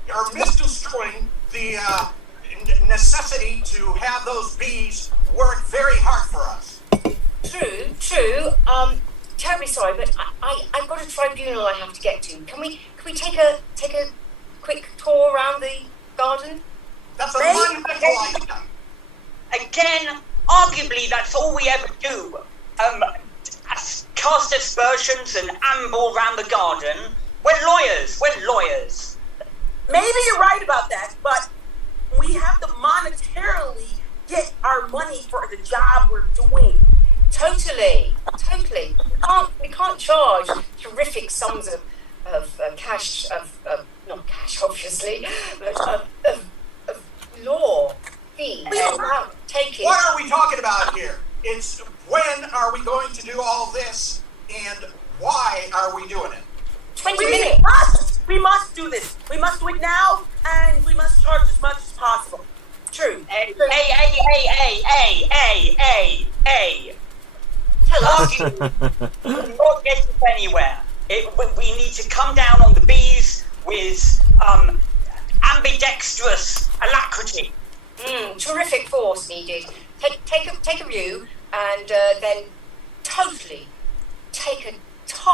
You're misconstruing the necessity to have those bees work very hard for us. True. Terribly sorry, but I've got a tribunal I have to get to. Can we take a quick tour around the garden? That's a monumental idea. Again, arguably, that's all we ever do. Cast aspersions and amble round the garden. We're lawyers. Maybe you're right about that, but we have to monetarily get our money for the job we're doing. Totally. We can't charge terrific sums of cash, not cash, obviously, but of law fees. What are we talking about here? It's when are we going to do all this, and why are we doing it? 20 minutes. We must do this. We must do it now, and we must charge as much as possible. True. Hey. Arguing will not get us anywhere. We need to come down on the bees with ambidextrous alacrity. Terrific force needed. Take a view, and then totally take a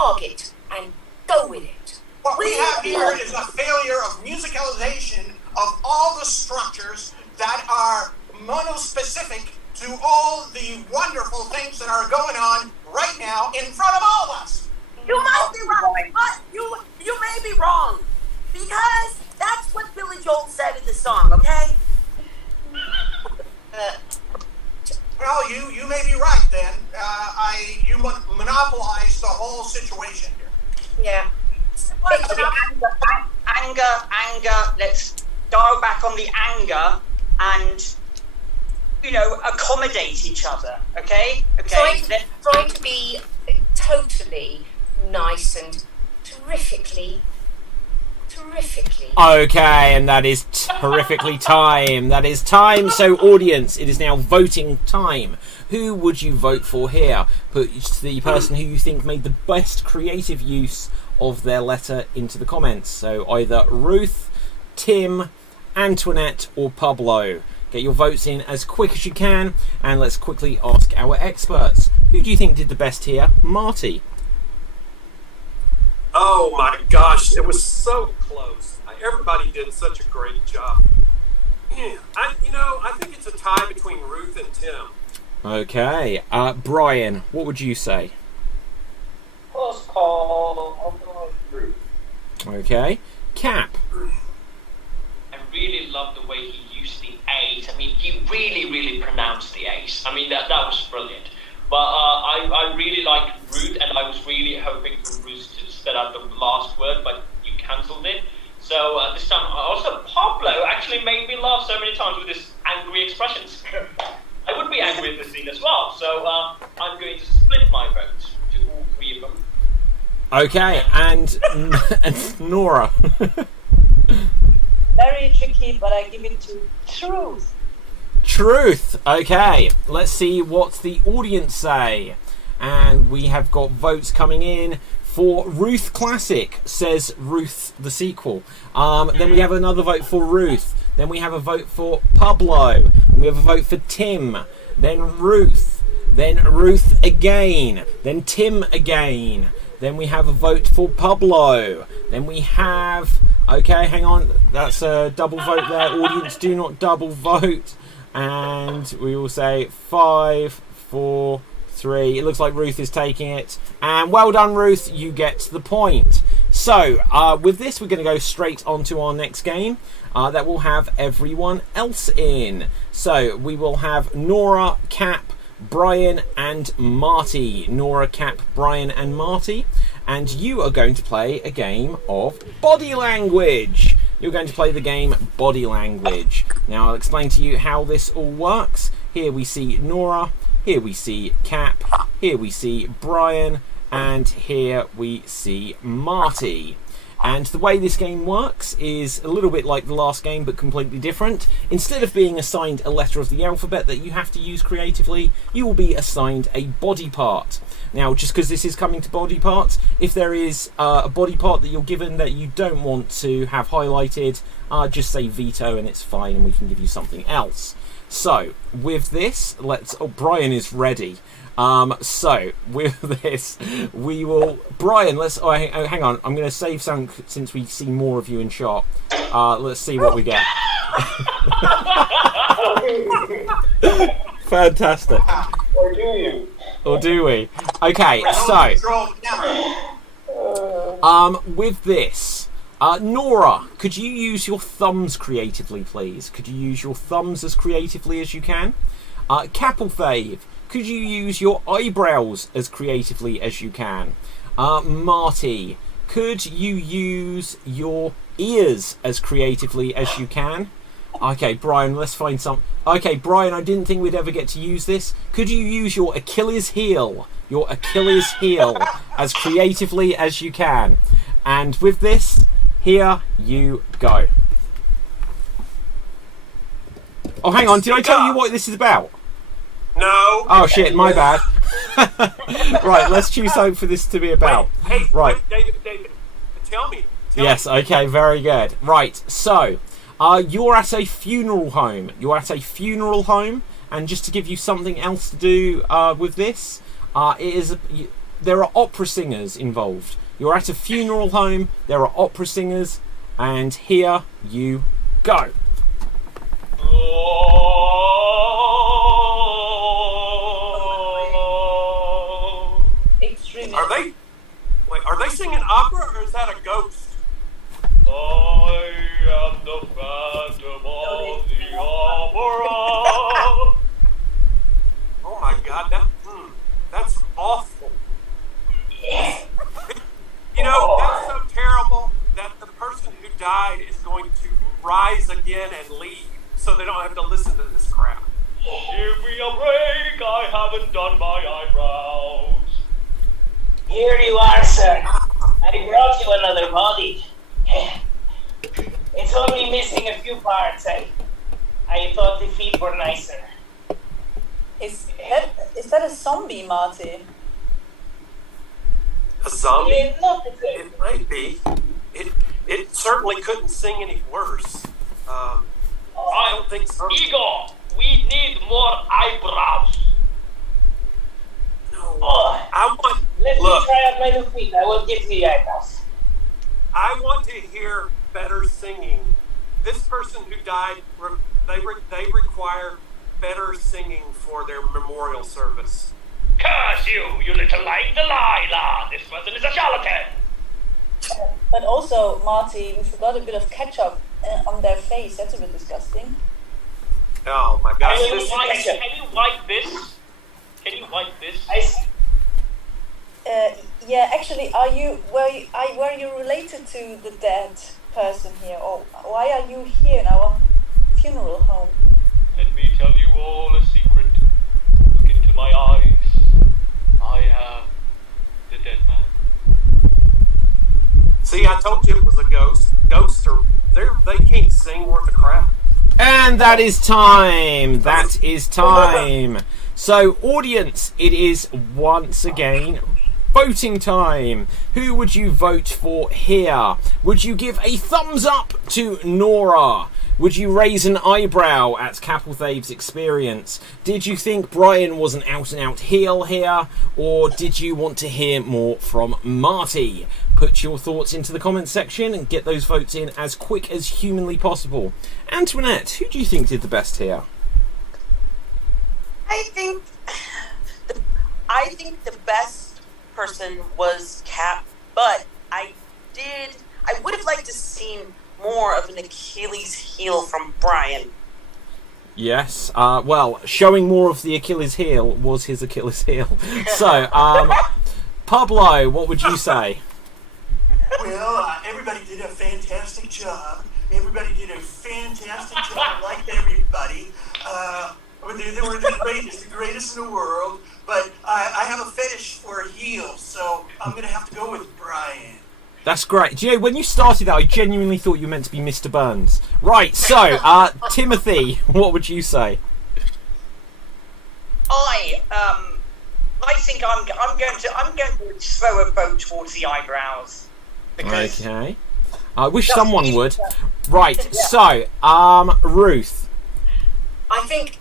target and go with it. What we have here is a failure of musicalization of all the structures that are monospecific to all the wonderful things that are going on right now in front of all of us. You might be right, but you may be wrong. Because that's what Billy Joel said in the song, okay? Well, you may be right then. You monopolized the whole situation here. Yeah. Anger. Let's dial back on the anger and, accommodate each other. Okay. Trying to be totally nice and terrifically. Okay, and that is terrifically time. That is time. So, audience, it is now voting time. Who would you vote for here? Put the person who you think made the best creative use of their letter into the comments. So, either Ruth, Tim, Antoinette, or Pablo. Get your votes in as quick as you can, and let's quickly ask our experts. Who do you think did the best here? Marty. Oh my gosh, it was so close. Everybody did such a great job. Yeah, I think it's a tie between Ruth and Tim. Okay, Brian, what would you say? Close call. I'll go with Ruth. Okay, Cap. I really love the way he used the A's. I mean, he really pronounced the A's. I mean, that was brilliant. But I really liked Ruth, and I was really hoping for Ruth to spell out the last word, but you cancelled it. So this time, also Pablo actually made me laugh so many times with his angry expressions. I would be angry at this scene as well, so I'm going to split my vote to all three of them. Okay, and Nora. Very tricky, but I give it to Truth. Truth. Okay, let's see what the audience say. And we have got votes coming in for Ruth Classic, says Ruth the sequel. Then we have another vote for Ruth. Then we have a vote for Pablo. Then we have a vote for Tim. Then Ruth. Then Ruth again. Then Tim again. Then we have a vote for Pablo. Then we have... Okay, hang on. That's a double vote there. Audience, do not double vote. And we will say 5, 4, 3. It looks like Ruth is taking it. And well done, Ruth. You get the point. So, with this, we're going to go straight on to our next game. That will have everyone else in. So, we will have Nora, Cap, Brian and Marty. Nora, Cap, Brian and Marty. And you are going to play a game of body language. You're going to play the game Body Language. Now I'll explain to you how this all works. Here we see Nora, here we see Cap, here we see Brian, and here we see Marty. And the way this game works is a little bit like the last game, but completely different. Instead of being assigned a letter of the alphabet that you have to use creatively, you will be assigned a body part. Now, just because this is coming to body parts, if there is a body part that you're given that you don't want to have highlighted, just say veto and it's fine, and we can give you something else. So, with this, Brian is ready. So, with this, we will... Brian, hang on. I'm going to save some since we see more of you in shot. Let's see what we get. Fantastic. Or do you? Or do we? Okay, so... with this... Nora, could you use your thumbs creatively, please? Could you use your thumbs as creatively as you can? Capelfave, could you use your eyebrows as creatively as you can? Marty, could you use your ears as creatively as you can? Okay, Brian, let's find some... Okay, Brian, I didn't think we'd ever get to use this. Could you use your Achilles heel? Your Achilles heel as creatively as you can. And with this, here you go. Oh, hang on, did I tell you what this is about? No. Oh, shit, my bad. Right, let's choose something for this to be about. Right. David, tell me. Yes, okay, very good. Right, so... you're at a funeral home. And just to give you something else to do with this, it is there are opera singers involved. You're at a funeral home, there are opera singers, and here you go. Extremely. Are they singing opera or is that a ghost? I am the Phantom of the Opera. Oh my God, that's awful. You know, that's so terrible that the person who died is going to rise again and leave, so they don't have to listen to this crap. Give me a break, I haven't done my eyebrows. Here you are, sir. I brought you another body. It's only missing a few parts. I thought the feet were nicer. Is that a zombie, Marty? A zombie? It It might be. It certainly couldn't sing any worse. I don't think so. Igor, we need more eyebrows. No. Oh, I want. let me Look, try out my new feet. I will get the eyebrows. I want to hear better singing. This person who died, they require better singing for their memorial service. Curse you, you little lying Delilah. This person is a charlatan. But also, Marty, we forgot a bit of ketchup on their face. That's a bit disgusting. Oh my gosh. Can you wipe this? Can you wipe this? Yeah, actually, were you related to the dead person here, or why are you here in our funeral home? Let me tell you all a secret. Look into my eyes. I am the dead man. See, I told you it was a ghost. Ghosts they can't sing worth a crap. And that is time. That is time. So, audience, it is once again voting time. Who would you vote for here? Would you give a thumbs up to Nora? Would you raise an eyebrow at Capelthave's experience? Did you think Brian was an out-and-out heel here? Or did you want to hear more from Marty? Put your thoughts into the comments section and get those votes in as quick as humanly possible. Antoinette, who do you think did the best here? I think the best person was Cap, but I would have liked to see more of an Achilles heel from Brian. Yes, well, showing more of the Achilles heel was his Achilles heel. So, Pablo, what would you say? Well, everybody did a fantastic job. Everybody did a fantastic job. I liked everybody. They were the greatest in the world. But I have a fetish for heels, so I'm going to have to go with Brian. That's great. Do you know, when you started out, I genuinely thought you were meant to be Mr. Burns. Right, so, Timothy, what would you say? I think I'm going to throw a vote towards the eyebrows. Because Okay. I wish someone would. Right, so, Ruth. I think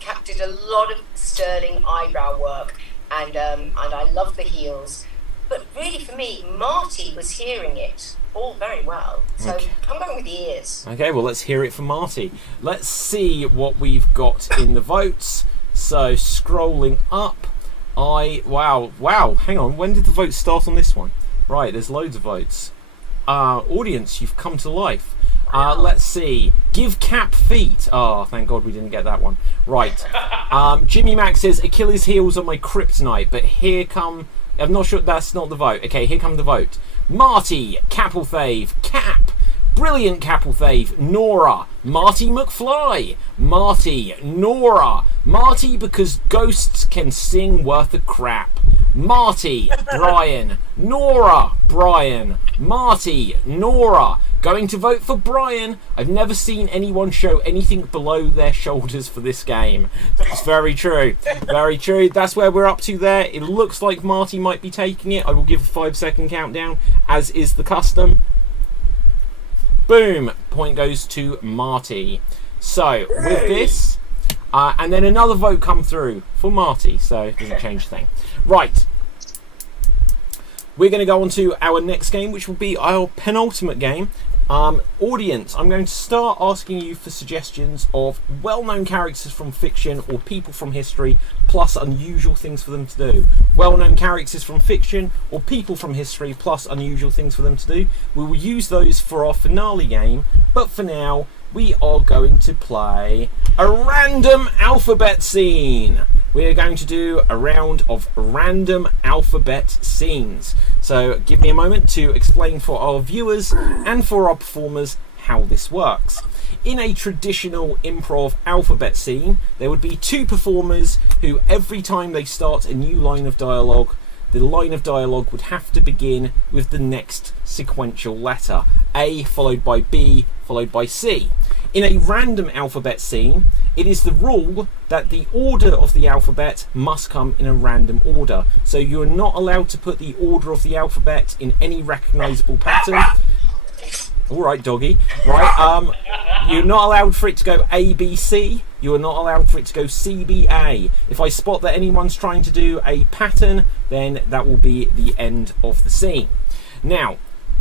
Cap did a lot of sterling eyebrow work, and I love the heels. But really, for me, Marty was hearing it all very well. So Okay. I'm going with the ears. Okay, well, let's hear it from Marty. Let's see what we've got in the votes. So, scrolling up, wow, hang on, when did the votes start on this one? Right, there's loads of votes. Audience, you've come to life. Let's see. Give Cap feet. Oh, thank God we didn't get that one. Right. Jimmy Mac says, Achilles heels are my kryptonite, but here come... I'm not sure, that's not the vote. Okay, here come the vote. Marty, Capelthave, Cap, brilliant Capelthave, Nora, Marty McFly, Marty, Nora, Marty because ghosts can sing worth a crap, Marty, Brian, Nora, Brian, Marty, Nora. Going to vote for Brian. I've never seen anyone show anything below their shoulders for this game. It's very true. Very true. That's where we're up to there. It looks like Marty might be taking it. I will give a 5-second countdown, as is the custom. Boom. Point goes to Marty. So, with this, and then another vote come through for Marty, so it doesn't change a thing. Right. we're going to go on to our next game, which will be our penultimate game. Audience, I'm going to start asking you for suggestions of well-known characters from fiction or people from history, plus unusual things for them to do. Well-known characters from fiction or people from history, plus unusual things for them to do. We will use those for our finale game, but for now, we are going to play a random alphabet scene. We're going to do a round of random alphabet scenes. So give me a moment to explain for our viewers and for our performers how this works. In a traditional improv alphabet scene, there would be two performers who every time they start a new line of dialogue, the line of dialogue would have to begin with the next sequential letter, A followed by B followed by C. In a random alphabet scene, it is the rule that the order of the alphabet must come in a random order. So you are not allowed to put the order of the alphabet in any recognisable pattern. All right, doggy. Right. You're not allowed for it to go A, B, C. You are not allowed for it to go C, B, A. If I spot that anyone's trying to do a pattern, then that will be the end of the scene. Now,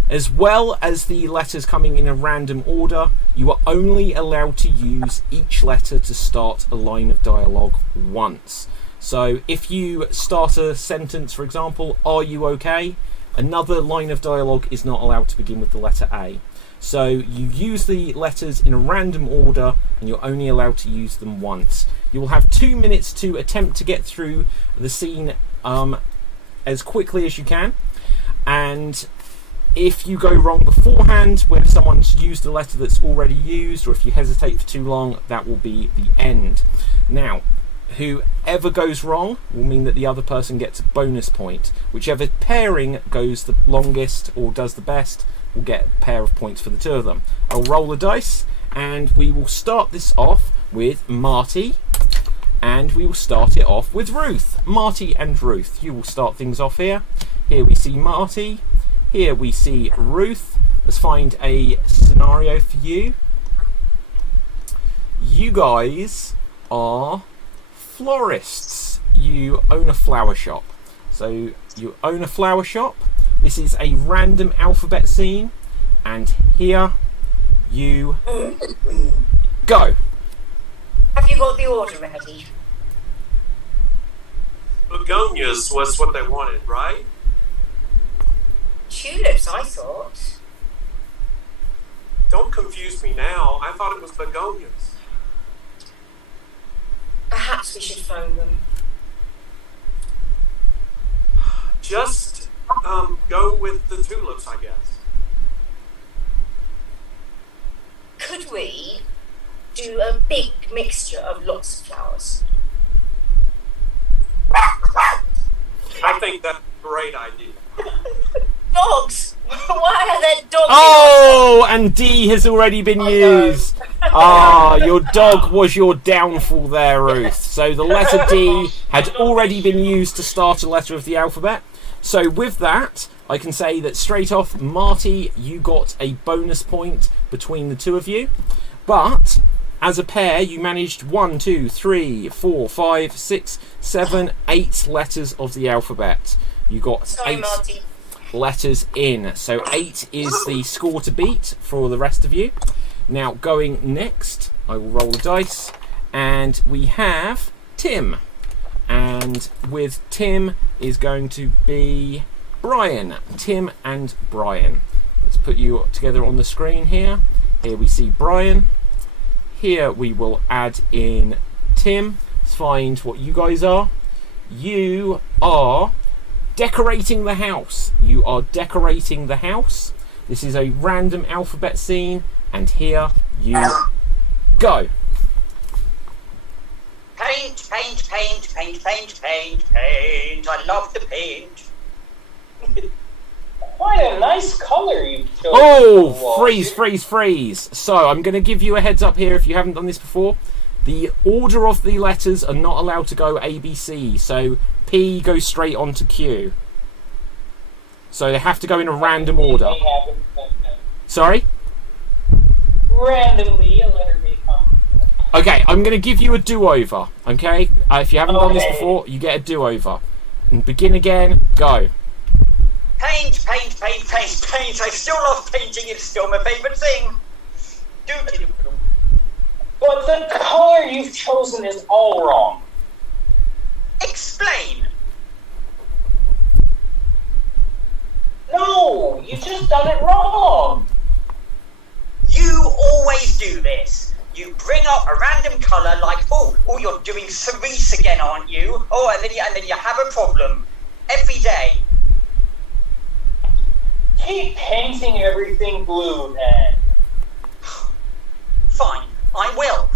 as well as the letters coming in a random order, you are only allowed to use each letter to start a line of dialogue once. So if you start a sentence, for example, "Are you okay?" another line of dialogue is not allowed to begin with the letter A. So you use the letters in a random order and you're only allowed to use them once. You will have 2 minutes to attempt to get through the scene as quickly as you can. And if you go wrong beforehand, where someone's used a letter that's already used, or if you hesitate for too long, that will be the end. Now, whoever goes wrong will mean that the other person gets a bonus point. Whichever pairing goes the longest or does the best will get a pair of points for the two of them. I'll roll the dice, and we will start this off with Marty, and we will start it off with Ruth. Marty and Ruth, you will start things off here. Here we see Marty. Here we see Ruth. Let's find a scenario for you. You guys are florists. You own a flower shop. So you own a flower shop. This is a random alphabet scene. And here you go. Have you got the order ready? Begonias was what they wanted, right? Tulips, I thought. Don't confuse me now. I thought it was begonias. Perhaps we should phone them. Just go with the tulips, I guess. Could we do a big mixture of lots of flowers? I think that's a great idea. Dogs! Why are there dogs? Oh, and D has already been used. Ah, your dog was your downfall there, Ruth. So the letter D had already been used to start a letter of the alphabet. So with that, I can say that straight off, Marty, you got a bonus point between the two of you. But as a pair, you managed 1, 2, 3, 4, 5, 6, 7, 8 letters of the alphabet. You got Sorry, 8 Marty. letters in. So 8 is the score to beat for the rest of you. Now going next, I will roll the dice, and we have Tim. And with Tim is going to be Brian. Tim and Brian. Let's put you together on the screen here. Here we see Brian. Here we will add in Tim. Let's find what you guys are. You are decorating the house. You are decorating the house. This is a random alphabet scene, and here you go. Paint, paint, paint, paint, paint, paint, paint. I love to paint. Quite a nice color you've chosen. Oh, freeze. So I'm going to give you a heads up here if you haven't done this before. The order of the letters are not allowed to go A, B, C. So P goes straight on to Q. So they have to go in a random order. Sorry? Randomly, a letter may come. Okay, I'm going to give you a do-over. Okay? If you haven't done this before, you get a do-over. And begin again, go. Paint. I still love painting. It's still my favourite thing. But the color you've chosen is all wrong. Explain. No, you just done it wrong. You always do this. You bring up a random colour like, oh, you're doing cerise again, aren't you? Oh, and then you have a problem. Every day. Keep painting everything blue, then. Fine, I will.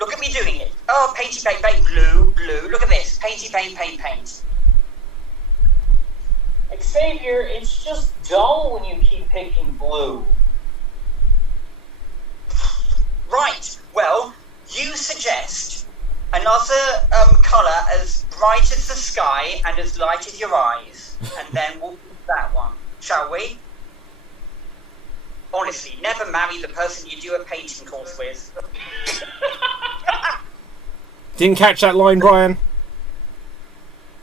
Look at me doing it. Oh, painty, paint, blue. Look at this. Painty, paint. Xavier, it's just dull when you keep picking blue. Right, well, you suggest another colour as bright as the sky and as light as your eyes, and then we'll do that one, shall we? Honestly, never marry the person you do a painting course with. Didn't catch that line, Brian.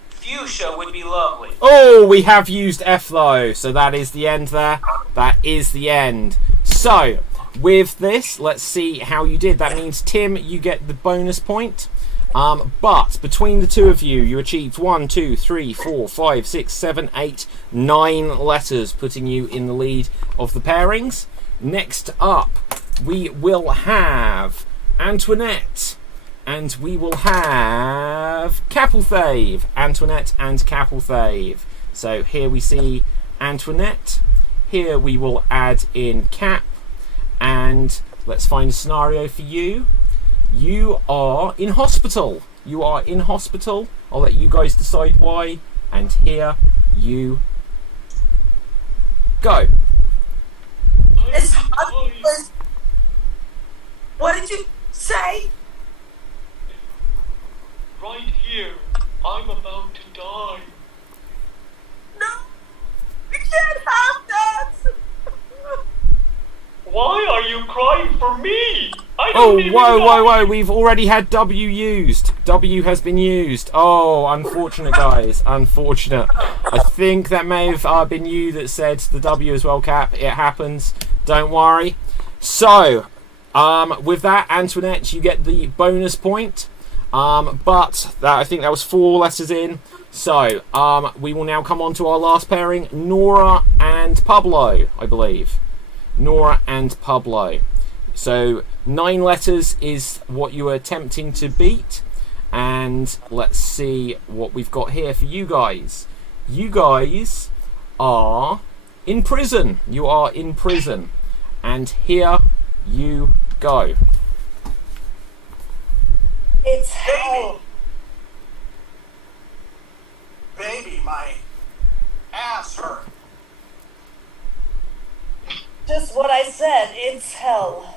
Fuchsia would be lovely. Oh, we have used F though, so that is the end there. That is the end. So, with this, let's see how you did. That means, Tim, you get the bonus point. But between the two of you, you achieved 1, 2, 3, 4, 5, 6, 7, 8, 9 letters, putting you in the lead of the pairings. Next up, we will have Antoinette. And we will have Capelthave. Antoinette and Capelthave. So here we see Antoinette. Here we will add in Cap. And let's find a scenario for you. You are in hospital. I'll let you guys decide why. And here you go. What did you say? Right here. I'm about to die. No, we can't have that. Why are you crying for me? Oh, whoa. We've already had W used. W has been used. Oh, unfortunate, guys. Unfortunate. I think that may have been you that said the W as well, Cap. It happens. Don't worry. So, with that, Antoinette, you get the bonus point. But I think that was 4 letters in. So, we will now come on to our last pairing, Nora and Pablo, I believe. Nora and Pablo. So 9 letters is what you are attempting to beat. And let's see what we've got here for you guys. You guys are in prison. You are in prison. And here you go. It's hell. Baby, my ass hurt. Just what I said, it's hell.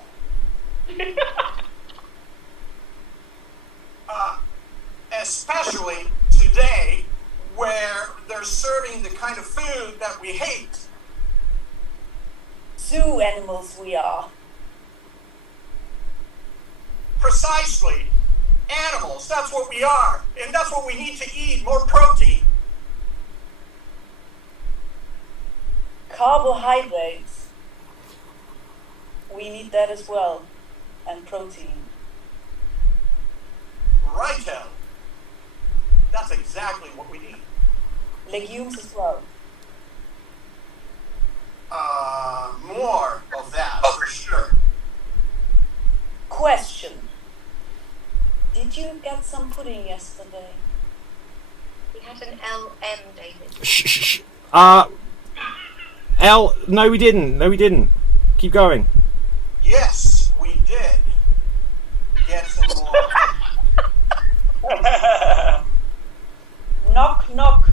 Especially today, where they're serving the kind of food that we hate. Zoo animals we are. Precisely. Animals, that's what we are. And that's what we need to eat, more protein. Carbohydrates. We need that as well. And protein. Righto. That's exactly what we need. Legumes as well. More of that, for sure. Question. Did you get some pudding yesterday? We had an LM, David. Shh. L. No, we didn't. Keep going. Yes, we did. Get some more. Knock, knock.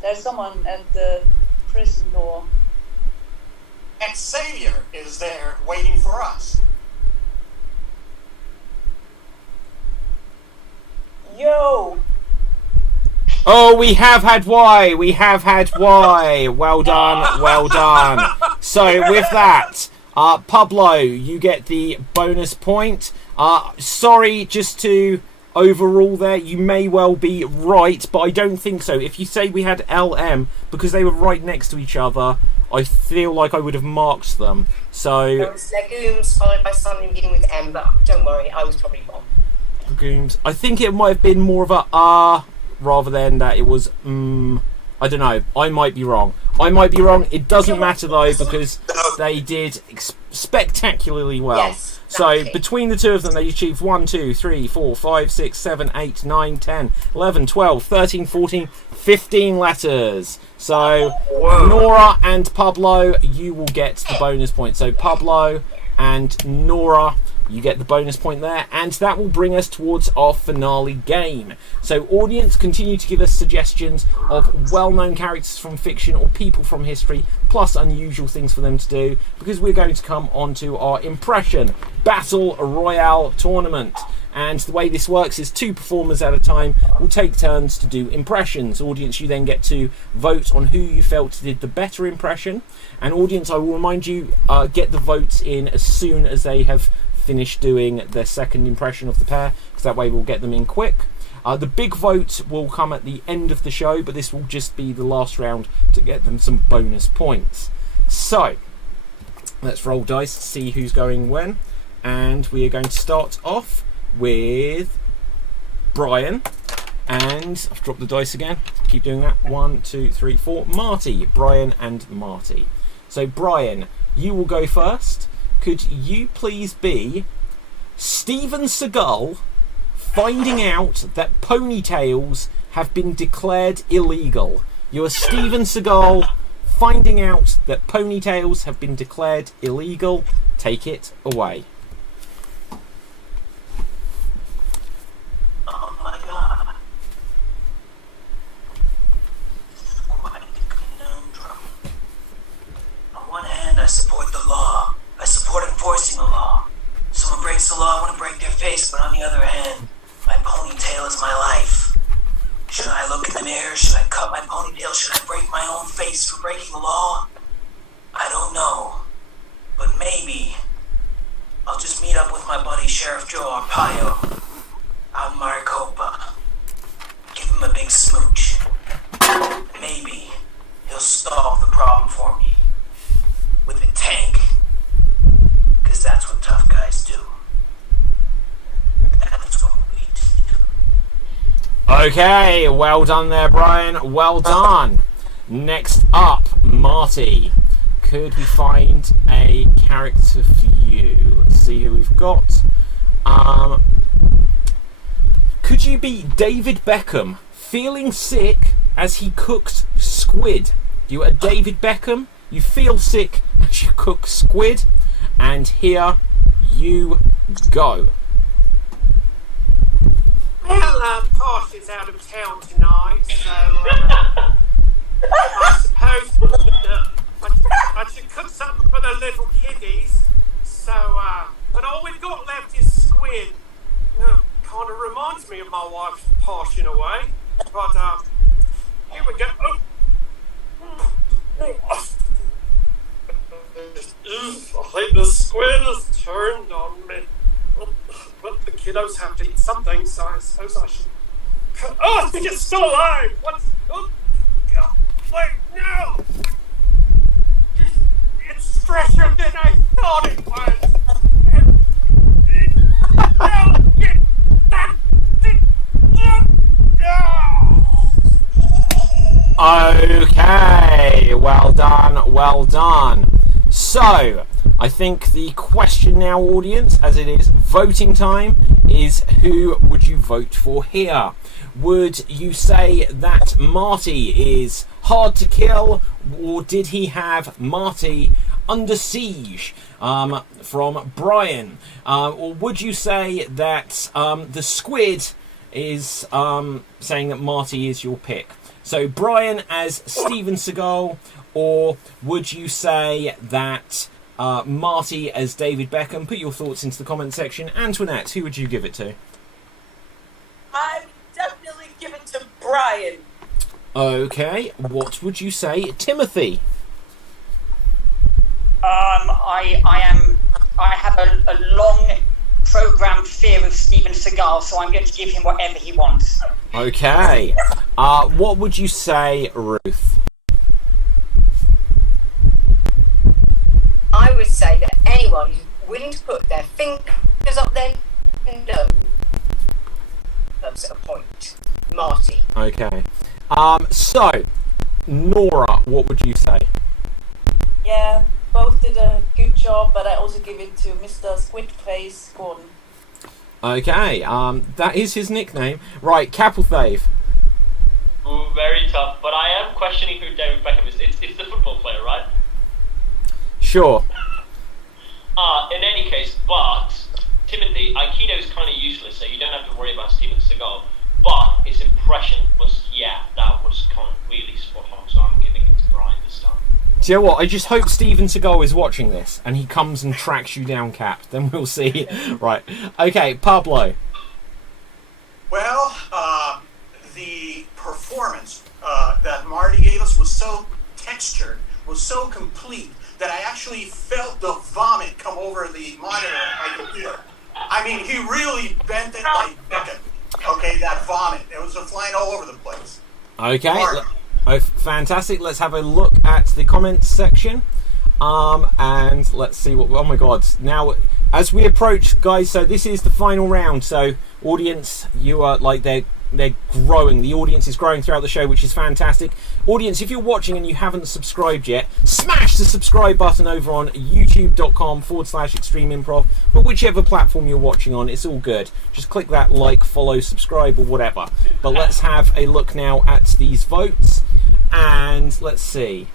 There's someone at the prison door. Xavier is there waiting for us. Yo! Oh, we have had Y. Well done. So with that, Pablo, you get the bonus point. Sorry, just to overall there, you may well be right, but I don't think so. If you say we had LM, because they were right next to each other, I feel like I would have marked them. So There was legumes followed by something beginning with M, but don't worry, I was probably wrong. legumes. I think it might have been more of a rather than that it was I don't know. I might be wrong. It doesn't matter though, because they did spectacularly well. Yes, so exactly. between the two of them, they achieved 1, 2, 3, 4, 5, 6, 7, 8, 9, 10, 11, 12, 13, 14, 15 letters. So Nora and Pablo, you will get the bonus point. So Pablo and Nora, you get the bonus point there, and that will bring us towards our finale game. So audience, continue to give us suggestions of well-known characters from fiction or people from history, plus unusual things for them to do, because we're going to come on to our impression battle royale tournament. And the way this works is 2 performers at a time will take turns to do impressions. Audience, you then get to vote on who you felt did the better impression. And audience, I will remind you, get the votes in as soon as they have finished doing their second impression of the pair, because that way we'll get them in quick. The big vote will come at the end of the show, but this will just be the last round to get them some bonus points. So let's roll dice to see who's going when, and we are going to start off with Brian, and I've dropped the dice again, keep doing that. 1, 2, 3, 4. Marty. Brian and Marty. So Brian, you will go first. Could you please be Steven Seagal finding out that ponytails have been declared illegal? You are Steven Seagal finding out that ponytails have been declared illegal. Take it away. Oh my god. Quite a conundrum. On one hand, I support the law. I support enforcing the law. Someone breaks the law, I want to break their face, but on the other hand, my ponytail is my life. Should I look in the mirror? Should I cut my ponytail? Should I break my own face for breaking the law? I don't know. But maybe I'll just meet up with my buddy Sheriff Joe Arpaio out in Maricopa. Give him a big smooch. Maybe he'll solve the problem for me. With a tank. Because that's what tough guys do. That's what we do. Okay, well done there, Brian. Well done. Next up, Marty. Could we find a character for you? Let's see who we've got. Could you be David Beckham feeling sick as he cooks squid? You are David Beckham. You feel sick as you cook squid. And here you go. Well, Posh is out of town tonight, so I suppose I should cook something for the little kiddies. So, but all we've got left is squid. Kind of reminds me of my wife, Posh, in a way. But here we go. I think the squid has turned on me. But the kiddos have to eat something, so I suppose I should. Oh, I think it's still alive! What's. Oh, wait, no! It's fresher than I thought it was! No! Get that! Okay, well done, well done. So, I think the question now, audience, as it is voting time, is who would you vote for here? Would you say that Marty is hard to kill, or did he have Marty under siege from Brian? Or would you say that the squid is saying that Marty is your pick? So Brian as Steven Seagal, or would you say that Marty as David Beckham? Put your thoughts into the comment section. Antoinette, who would you give it to? I would definitely give it to Brian. Okay, what would you say, Timothy? I have a long programmed fear of Steven Seagal, so I'm going to give him whatever he wants. Okay. What would you say, Ruth? I would say that anyone who's willing to put their fingers up their nose at a point. Marty. Okay. So, Nora, what would you say? Yeah, both did a good job, but I also give it to Mr. Squidface Gordon. Okay, that is his nickname. Right, Capelthave. Ooh, very tough, but I am questioning who David Beckham is. It's the football player, right? Sure. In any case, but Timothy, Aikido is kind of useless, so you don't have to worry about Steven Seagal. But his impression was, that was kind of really spot on, so I'm giving it to Brian this time. Do you know what? I just hope Steven Seagal is watching this and he comes and tracks you down, Cap. Then we'll see. Right. Okay, Pablo. Well, the performance that Marty gave us was so textured, was so complete, that I actually felt the vomit come over the monitor I could hear. I mean, he really bent it like Beckham. Okay, that vomit. It was flying all over the place. Okay. Fantastic. Let's have a look at the comments section. And let's see what... Oh my god. Now, as we approach, guys, so this is the final round. So, audience, you are like... They're growing. The audience is growing throughout the show, which is fantastic. Audience, if you're watching and you haven't subscribed yet, smash the subscribe button over on youtube.com/Extreme Improv. But whichever platform you're watching on, it's all good. Just click that like, follow, subscribe, or whatever. But let's have a look now at these votes. And let's see.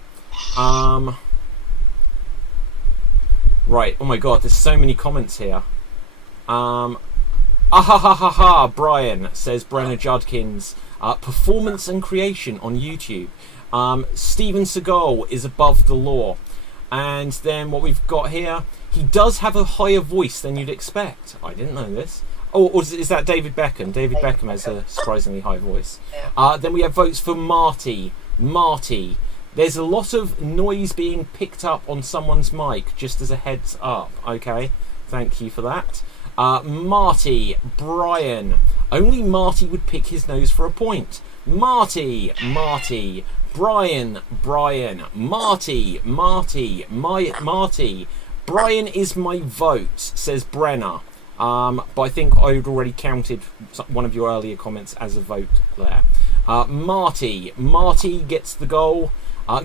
Right. Oh my god, there's so many comments here. Brian, says Brenna Judkins. Performance and creation on YouTube. Steven Seagal is above the law. And then what we've got here, he does have a higher voice than you'd expect. I didn't know this. Oh, or is that David Beckham? David Beckham has a surprisingly high voice. Then we have votes for Marty. There's a lot of noise being picked up on someone's mic, just as a heads up. Okay, thank you for that. Marty, Brian. Only Marty would pick his nose for a point. Marty, Brian, Marty. Brian is my vote, says Brenner. But I think I'd already counted one of your earlier comments as a vote there. Marty gets the goal.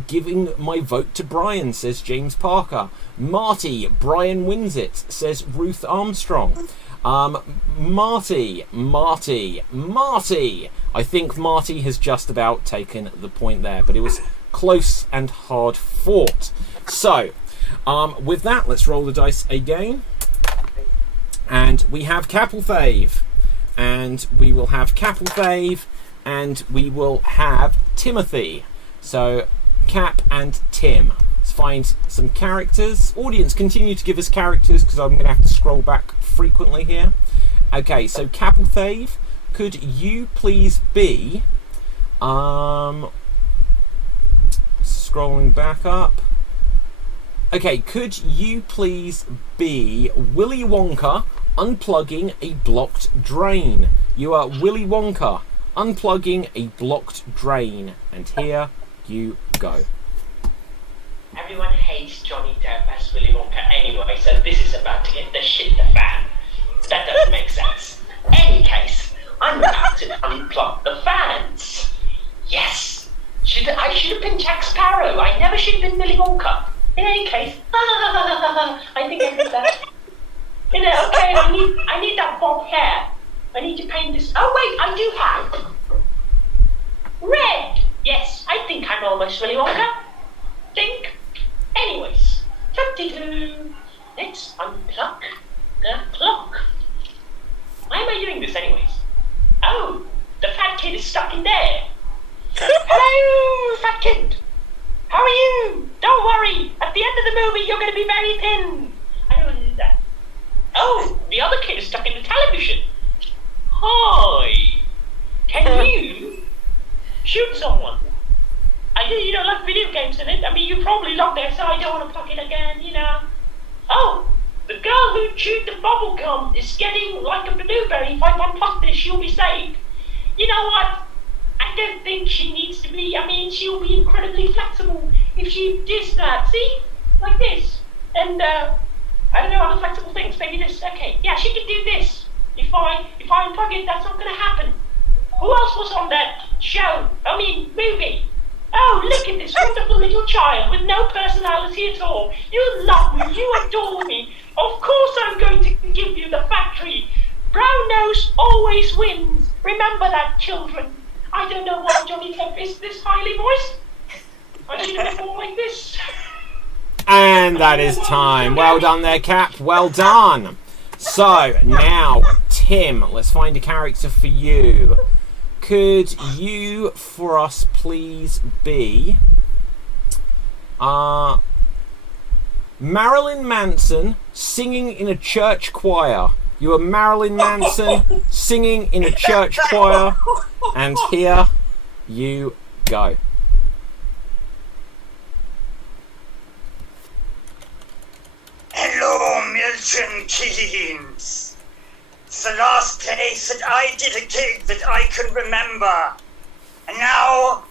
Giving my vote to Brian, says James Parker. Marty, Brian wins it, says Ruth Armstrong. Marty. I think Marty has just about taken the point there, but it was close and hard fought. So, with that, let's roll the dice again. And we have Capelthave. And we will have Capelthave. And we will have Timothy. So, Cap and Tim. Let's find some characters. Audience, continue to give us characters because I'm going to have to scroll back frequently here. Okay, so Capelthave, could you please be... scrolling back up. Okay, could you please be Willy Wonka unplugging a blocked drain? You are Willy Wonka unplugging a blocked drain. And here you go. Everyone hates Johnny Depp as Willy Wonka anyway, so this is about to hit the shit the fan. That doesn't make sense. Any case, I'm about to unplug the fans. Yes! I should have been Jack Sparrow. I never should have been Willy Wonka. In any case, I think I did that. Okay, I need that bob hair. I need to paint this. Oh wait, I do have red. Yes, I think I'm almost Willy Wonka. Think. Anyways, 52. Let's unplug the clock. Why am I doing this anyways? Oh, the fat kid is stuck in there. Hello, fat kid. How are you? Don't worry. At the end of the movie, you're going to be very thin. I don't want to do that. Oh, the other kid is stuck in the television. Hi. Can you shoot someone? I know you don't like video games in it. I mean, you probably locked there, so I don't want to plug it again, you know. Oh, The girl who chewed the bubble gum is getting like a blueberry. If I unplug this, she'll be saved. You know what? I don't think she needs to be. I mean, she'll be incredibly flexible if she does that. See? Like this. And, I don't know other flexible things. Maybe this. Okay. Yeah, she can do this. If I unplug it, that's not going to happen. Who else was on that show? I mean, movie? Oh, look at this wonderful little child with no personality at all. You love me. You adore me. Of course I'm going to give you the factory. Brown nose always wins. Remember that, children. I don't know why Johnny Depp is this highly voiced. I should have been more like this. And that is time. Well done there, Cap. Well done. So, now, Tim, let's find a character for you. Could you, for us, please be Marilyn Manson singing in a church choir? You are Marilyn Manson singing in a church choir, and here you go. Hello, Milton Keynes. It's the last place that I did a gig that I can remember. And now,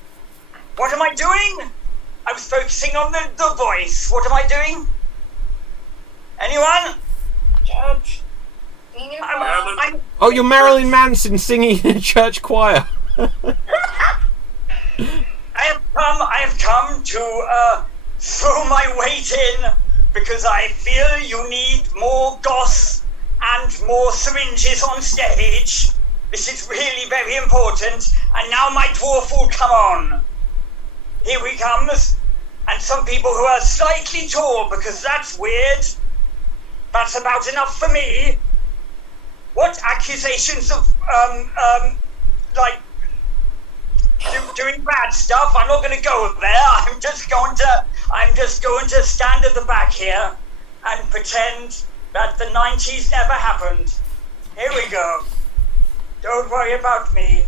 what am I doing? I was focusing on the voice. What am I doing? Anyone? Judge. Oh, you're Marilyn Manson singing in a church choir. I have come to throw my weight in because I feel you need more goss and more syringes on stage. This is really very important. And now my dwarf will come on. Here he comes. And some people who are slightly tall, because that's weird. That's about enough for me. What accusations of, doing bad stuff? I'm not going to go there. I'm just going to stand at the back here and pretend that the 90s never happened. Here we go. Don't worry about me.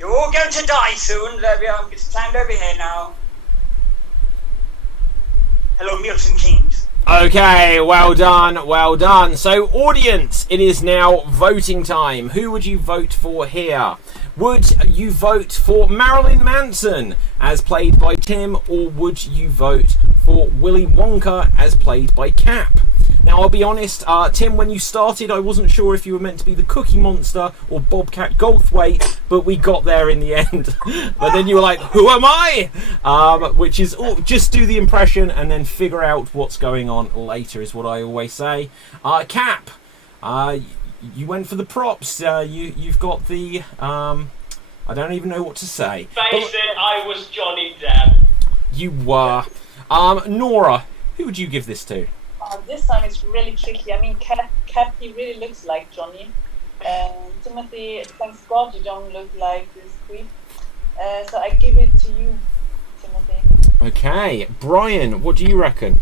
You're all going to die soon. There we are. Stand over here now. Hello, Milton Keynes. Okay, well done, well done. So, audience, it is now voting time. Who would you vote for here? Would you vote for Marilyn Manson, as played by Tim, or would you vote for Willy Wonka, as played by Cap? Now, I'll be honest, Tim, when you started, I wasn't sure if you were meant to be the Cookie Monster or Bobcat Goldthwait, but we got there in the end. But then you were like, who am I? Which is, just do the impression and then figure out what's going on later, is what I always say. Cap, you went for the props. You've got the, I don't even know what to say. Face it, I was Johnny Depp. You were. Nora, who would you give this to? This time it's really tricky. I mean, Cap, he really looks like Johnny. Timothy, thanks God you don't look like this creep. So I give it to you, Timothy. Okay, Brian, what do you reckon?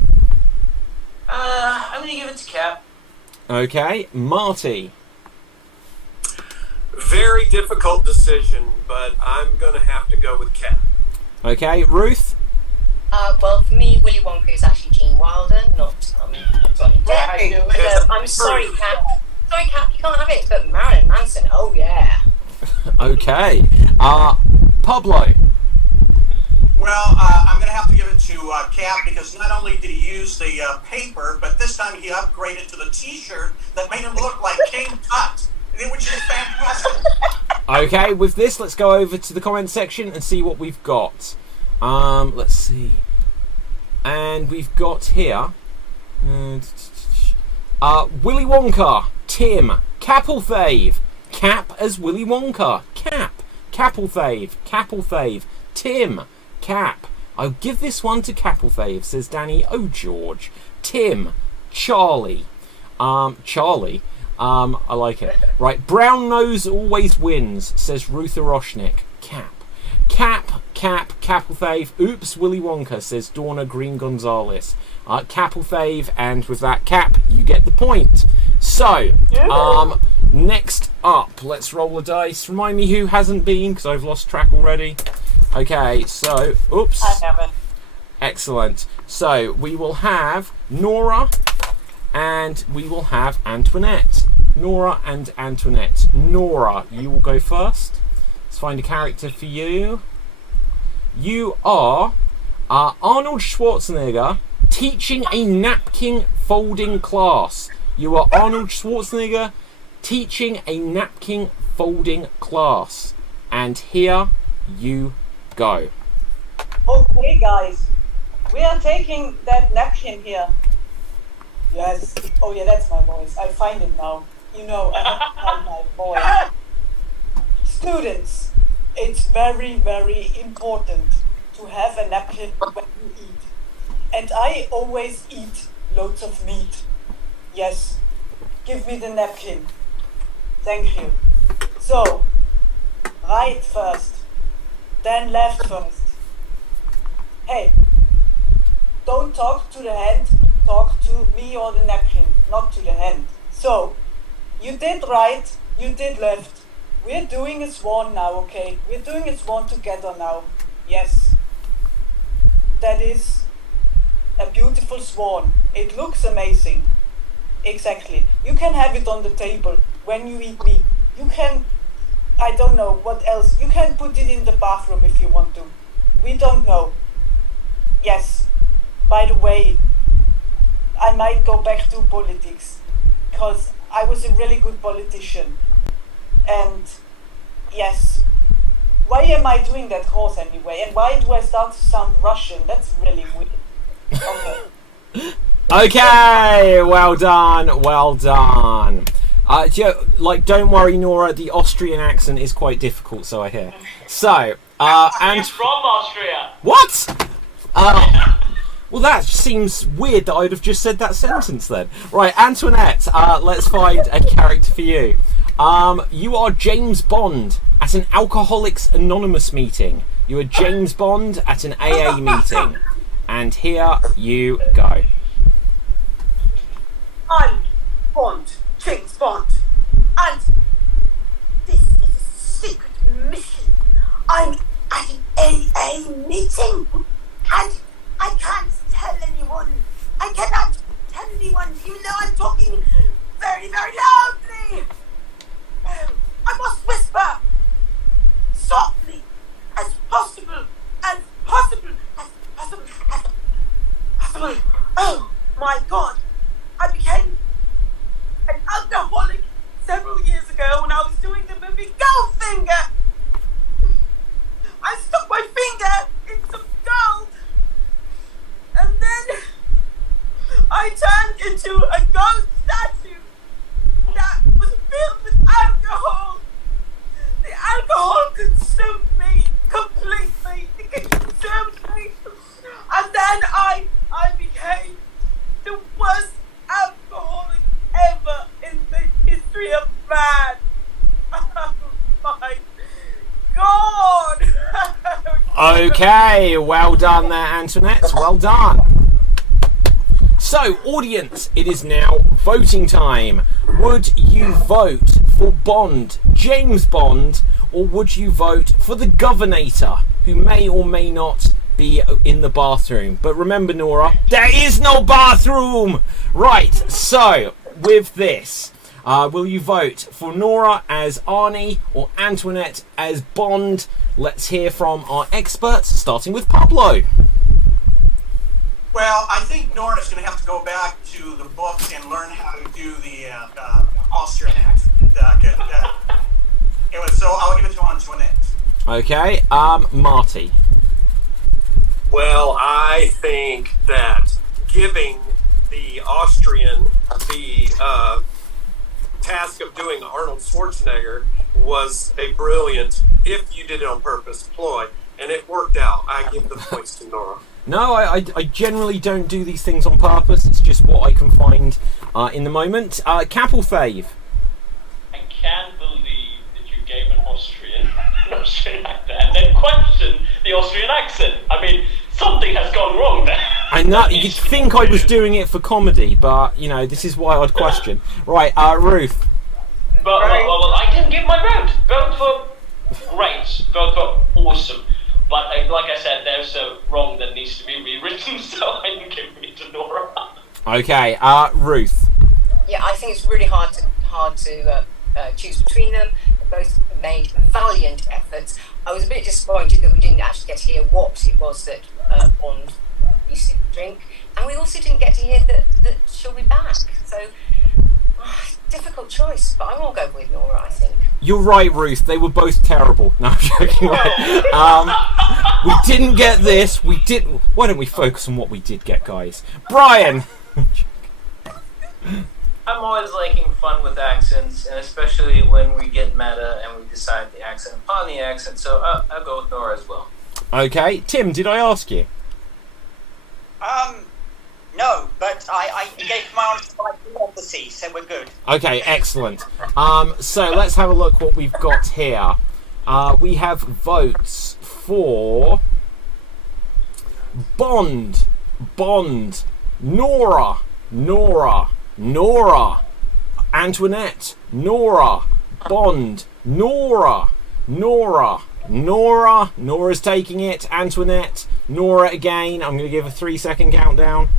I'm gonna give it to Cap. Okay, Marty. Very difficult decision, but I'm gonna have to go with Cap. Okay, Ruth. Well, for me, Willy Wonka is actually Gene Wilder, not Johnny Depp. I'm sorry, Cap. Sorry, Cap, you can't have it. But Marilyn Manson, oh yeah. Okay, Pablo. Well, I'm going to have to give it to Cap because not only did he use the paper, but this time he upgraded to the T-shirt that made him look like King Tut, which is fantastic. Okay, with this, let's go over to the comment section and see what we've got. Let's see. And we've got here Willy Wonka, Tim, Capelthave, Cap as Willy Wonka, Capelthave, Tim, Cap. I'll give this one to Capelthave, says Danny O'George. Tim, Charlie. Charlie. I like it. Right, brown nose always wins, says Ruth Aroshnik. Capelthave. Oops, Willy Wonka, says Dawna Green Gonzalez. Capelthave, and with that, Cap, you get the point. So, next up, let's roll the dice. Remind me who hasn't been, because I've lost track already. Okay, so, oops. I haven't. Excellent. So, we will have Nora and we will have Antoinette. Nora and Antoinette. Nora, you will go first. Let's find a character for you. You are Arnold Schwarzenegger teaching a napkin folding class. You are Arnold Schwarzenegger teaching a napkin folding class. And here you go. Okay, guys, we are taking that napkin here. Yes. Oh, yeah, that's my voice. I find it now. You know, I have to find my voice. Students, it's very, very important to have a napkin when you eat. And I always eat loads of meat. Yes. Give me the napkin. Thank you. So, right first, then left first. Hey, don't talk to the hand, talk to me or the napkin, not to the hand. So, you did right, you did left. We're doing a swan now, okay? We're doing a swan together now. Yes. That is a beautiful swan. It looks amazing. Exactly. You can have it on the table when you eat meat. You can, I don't know what else. You can put it in the bathroom if you want to. We don't know. Yes. By the way, I might go back to politics because I was a really good politician. And yes, why am I doing that course anyway? And why do I start to sound Russian? That's really weird. Okay. Okay, well done, well done. Don't worry, Nora, the Austrian accent is quite difficult, so I hear. So, I'm from Austria. What? Well, that seems weird that I'd have just said that sentence then. Right, Antoinette, let's find a character for you. You are James Bond at an Alcoholics Anonymous meeting. You are James Bond at an AA meeting. And here you go. I'm Bond, James Bond, and this is a secret mission. I'm at an AA meeting, and I can't tell anyone. I cannot tell anyone. You know I'm talking very, very loudly. I must whisper softly as possible, as possible, as possible, as possible. Oh my God. I became an alcoholic several years ago when I was doing the movie Goldfinger. I stuck my finger in some gold, and then I turned into a gold statue that was filled with alcohol. The alcohol consumed me completely. It consumed me, and then I became the worst alcoholic ever in the history of man. Oh my God! Okay, well done there, Antoinette. Well done. So, audience, it is now voting time. Would you vote for Bond, James Bond, or would you vote for the Governator, who may or may not be in the bathroom? But remember, Nora, there is no bathroom! Right, so, with this, will you vote for Nora as Arnie or Antoinette as Bond? Let's hear from our experts, starting with Pablo. Well, I think Nora's going to have to go back to the books and learn how to do the Austrian accent. Anyway, so I'll give it to Antoinette. Okay, Marty. Well, I think that giving the Austrian the task of doing Arnold Schwarzenegger was a brilliant, if you did it on purpose, ploy, and it worked out. I give the points to Nora. No, I generally don't do these things on purpose. It's just what I can find in the moment. Capelfave. I can't believe that you gave an Austrian actor and then question the Austrian accent. I mean, something has gone wrong there. I know, you'd think I was doing it for comedy, but, you know, this is why I'd question. Right, Ruth. But well, I can give my vote. Vote for great. Vote for awesome. But like I said, there's a wrong that needs to be rewritten, so I'm giving it to Nora. Okay, Ruth. Yeah, I think it's really hard to choose between them. They both made valiant efforts. I was a bit disappointed that we didn't actually get to hear what it was that Bond used to drink, and we also didn't get to hear that she'll be back. So, difficult choice, but I will go with Nora, I think. You're right, Ruth. They were both terrible. No, I'm joking. We didn't get this. We didn't. Why don't we focus on what we did get, guys? Brian. I'm always liking fun with accents, and especially when we get meta and we decide the accent upon the accent. So I'll go with Nora as well. Okay, Tim. Did I ask you? No, but I gave my answer by telepathy, so we're good. Okay, excellent. So let's have a look what we've got here. We have votes for Bond, Nora, Antoinette, Nora, Bond, Nora's taking it, Antoinette, Nora again. I'm going to give a 3-second countdown.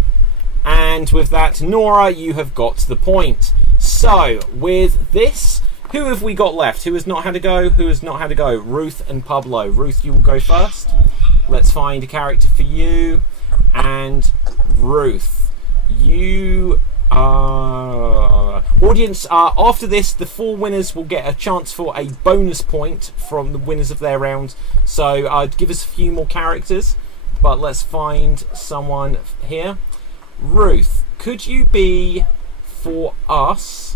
And with that, Nora, you have got the point. So, with this, who have we got left? Who has not had a go? Who has not had a go? Ruth and Pablo. Ruth, you will go first. Let's find a character for you. And Ruth, you... audience, after this, the 4 winners will get a chance for a bonus point from the winners of their round. So, give us a few more characters. But let's find someone here. Ruth, could you be for us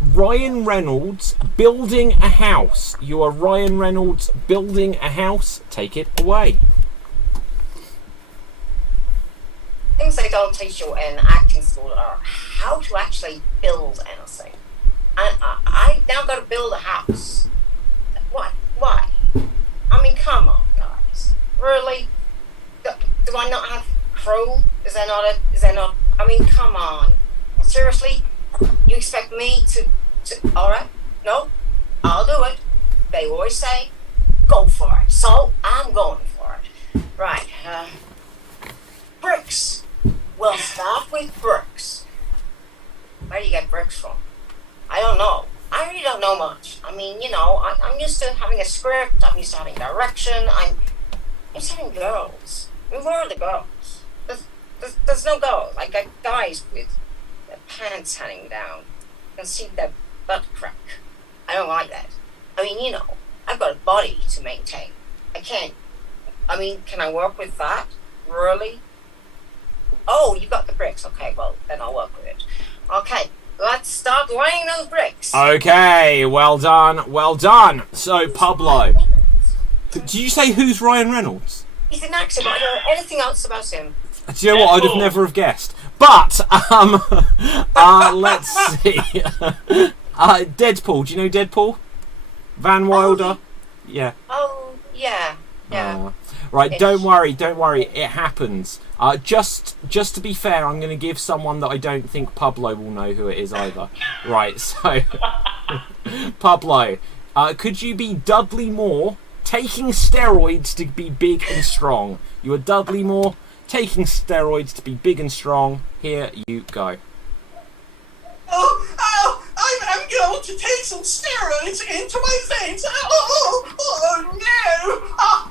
Ryan Reynolds building a house? You are Ryan Reynolds building a house. Take it away. Things they don't teach you in acting school are how to actually build anything. And I now got to build a house. Why? I mean, come on, guys. Really? Do I not have crew? Is there not? I mean, come on. Seriously? You expect me to alright? No? I'll do it. They always say, go for it. So, I'm going for it. Right. Bricks. We'll start with bricks. Where do you get bricks from? I don't know. I really don't know much. I mean, I'm used to having a script. I'm used to having direction. I'm used to having girls. I mean, where are the girls? There's no girls. I got guys with their pants hanging down. You can see their butt crack. I don't like that. I mean, I've got a body to maintain. Can I work with that? Really? Oh, you got the bricks. Okay, well, then I'll work with it. Okay, let's start laying those bricks. Okay, well done. So, Pablo. Did you say who's Ryan Reynolds? He's an actor, but I don't know anything else about him. Do you know what? I'd have never have guessed. But, let's see. Deadpool. Do you know Deadpool? Van Wilder? Yeah. Oh, yeah. Right, don't worry. It happens. Just to be fair, I'm going to give someone that I don't think Pablo will know who it is either. Right, so... Pablo, could you be Dudley Moore taking steroids to be big and strong? You are Dudley Moore taking steroids to be big and strong. Here you go. I'm going to take some steroids into my veins. Oh no!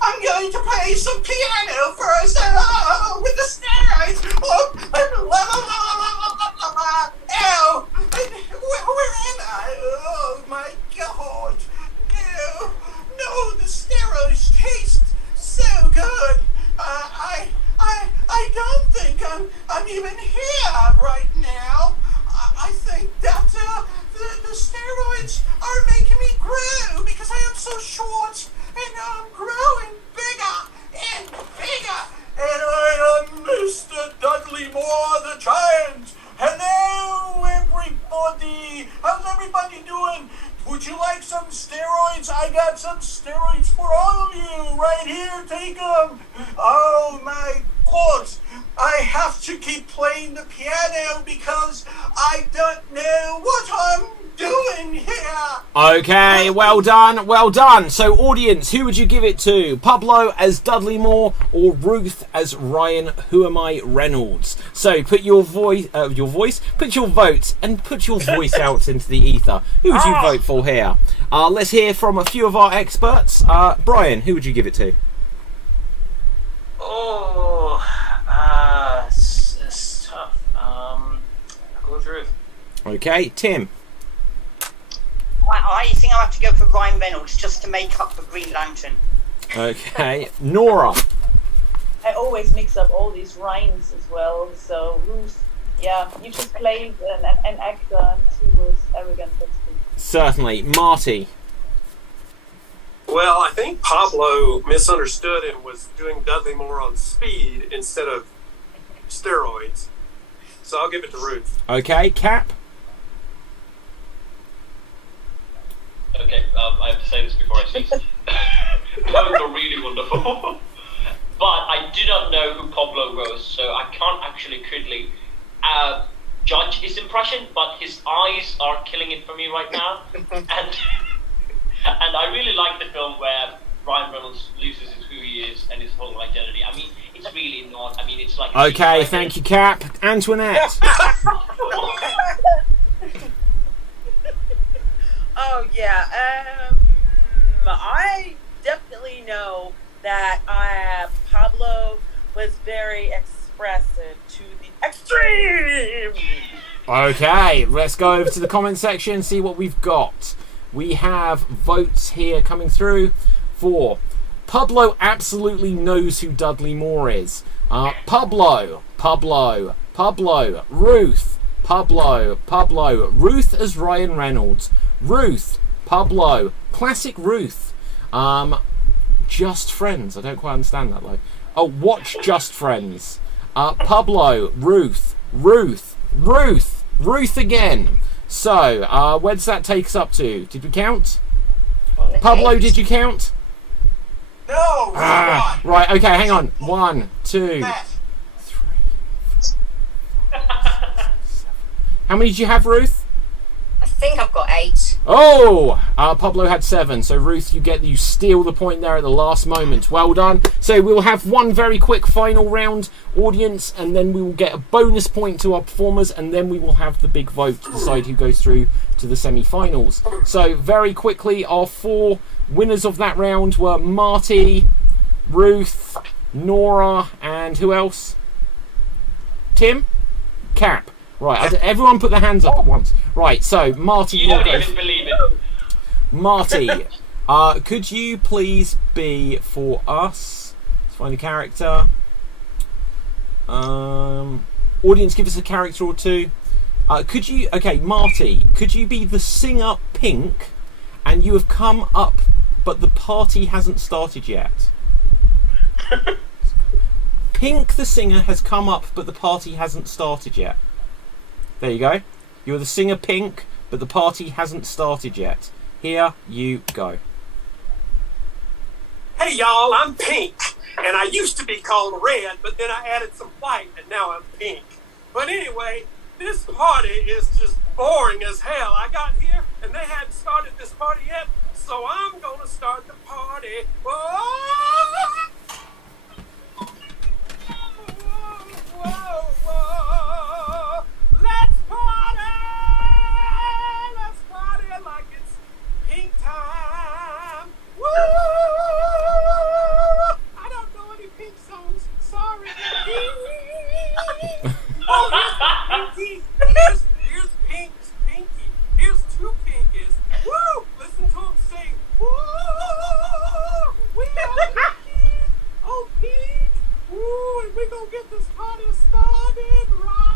I'm going to play some piano first with the steroids. Ow! Where am I? Oh my God! No, the steroids taste so good. I don't think I'm even here right now. I think that the steroids are making me grow because I am so short and I'm growing bigger and bigger. And I am Mr. Dudley Moore the Giant. Hello, everybody. How's everybody doing? Would you like some steroids? I got some steroids for all of you right here. Take them. Oh my God. I have to keep playing the piano because I don't know what I'm doing here? Okay, well done, well done. So, audience, who would you give it to? Pablo as Dudley Moore or Ruth as Ryan Who Am I Reynolds? So, put your voice, put your votes, and put your voice out into the ether. Who would you vote for here? Let's hear from a few of our experts. Brian, who would you give it to? It's tough. I'll go with Ruth. Okay, Tim. I think I'll have to go for Ryan Reynolds just to make up for Green Lantern. Okay, Nora. I always mix up all these Ryans as well. So Ruth, yeah, you just played an actor and he was arrogant. That's good. Certainly, Marty. Well, I think Pablo misunderstood and was doing Dudley Moore on speed instead of steroids. So I'll give it to Ruth. Okay, Cap. Okay, I have to say this before I cease. Those were really wonderful. But I do not know who Pablo was, so I can't actually crudely judge his impression, but his eyes are killing it for me right now. And I really like the film where Ryan Reynolds loses who he is and his whole identity. I mean, it's really not. I mean, it's like. Okay, thank you, Cap. Antoinette. Oh yeah, I definitely know that Pablo was very expressive to the extreme. Okay, let's go over to the comment section and see what we've got. We have votes here coming through for Pablo absolutely knows who Dudley Moore is. Pablo, Ruth, Pablo, Ruth as Ryan Reynolds, Ruth, Pablo, classic Ruth. Just Friends, I don't quite understand that though. Oh, watch Just Friends. Pablo, Ruth again. So, where does that take us up to? Did we count? Pablo, did you count? No. Right, okay, hang on. 1, 2, 3, 4, 5, 6, 7. How many did you have, Ruth? I think I've got 8. Oh! Pablo had 7, so Ruth, you steal the point there at the last moment. Well done. So we'll have one very quick final round, audience, and then we will get a bonus point to our performers, and then we will have the big vote to decide who goes through to the semi-finals. So very quickly, our 4 winners of that round were Marty, Ruth, Nora, and who else? Tim? Cap. Right, everyone put their hands up at once. Right, so Marty, you don't even believe it. Marty, could you please be for us? Let's find a character. Audience, give us a character or two. Could you? Okay, Marty, could you be the singer Pink? And you have come up, but the party hasn't started yet. Pink, the singer, has come up, but the party hasn't started yet. There you go. You're the singer Pink, but the party hasn't started yet. Here you go. Hey y'all, I'm Pink, and I used to be called Red, but then I added some white, and now I'm Pink. But anyway, this party is just boring as hell. I got here, and they hadn't started this party yet, so I'm gonna start the party. Whoa! Whoa. Let's party like it's pink time. Woo! I don't know any Pink songs. Sorry. Oh, here's Pink's Pinky. Here's 2 Pinkies. Woo! Listen to him sing. Woo! We are Pink. Oh, Pink. Woo! And we gonna get this party started right.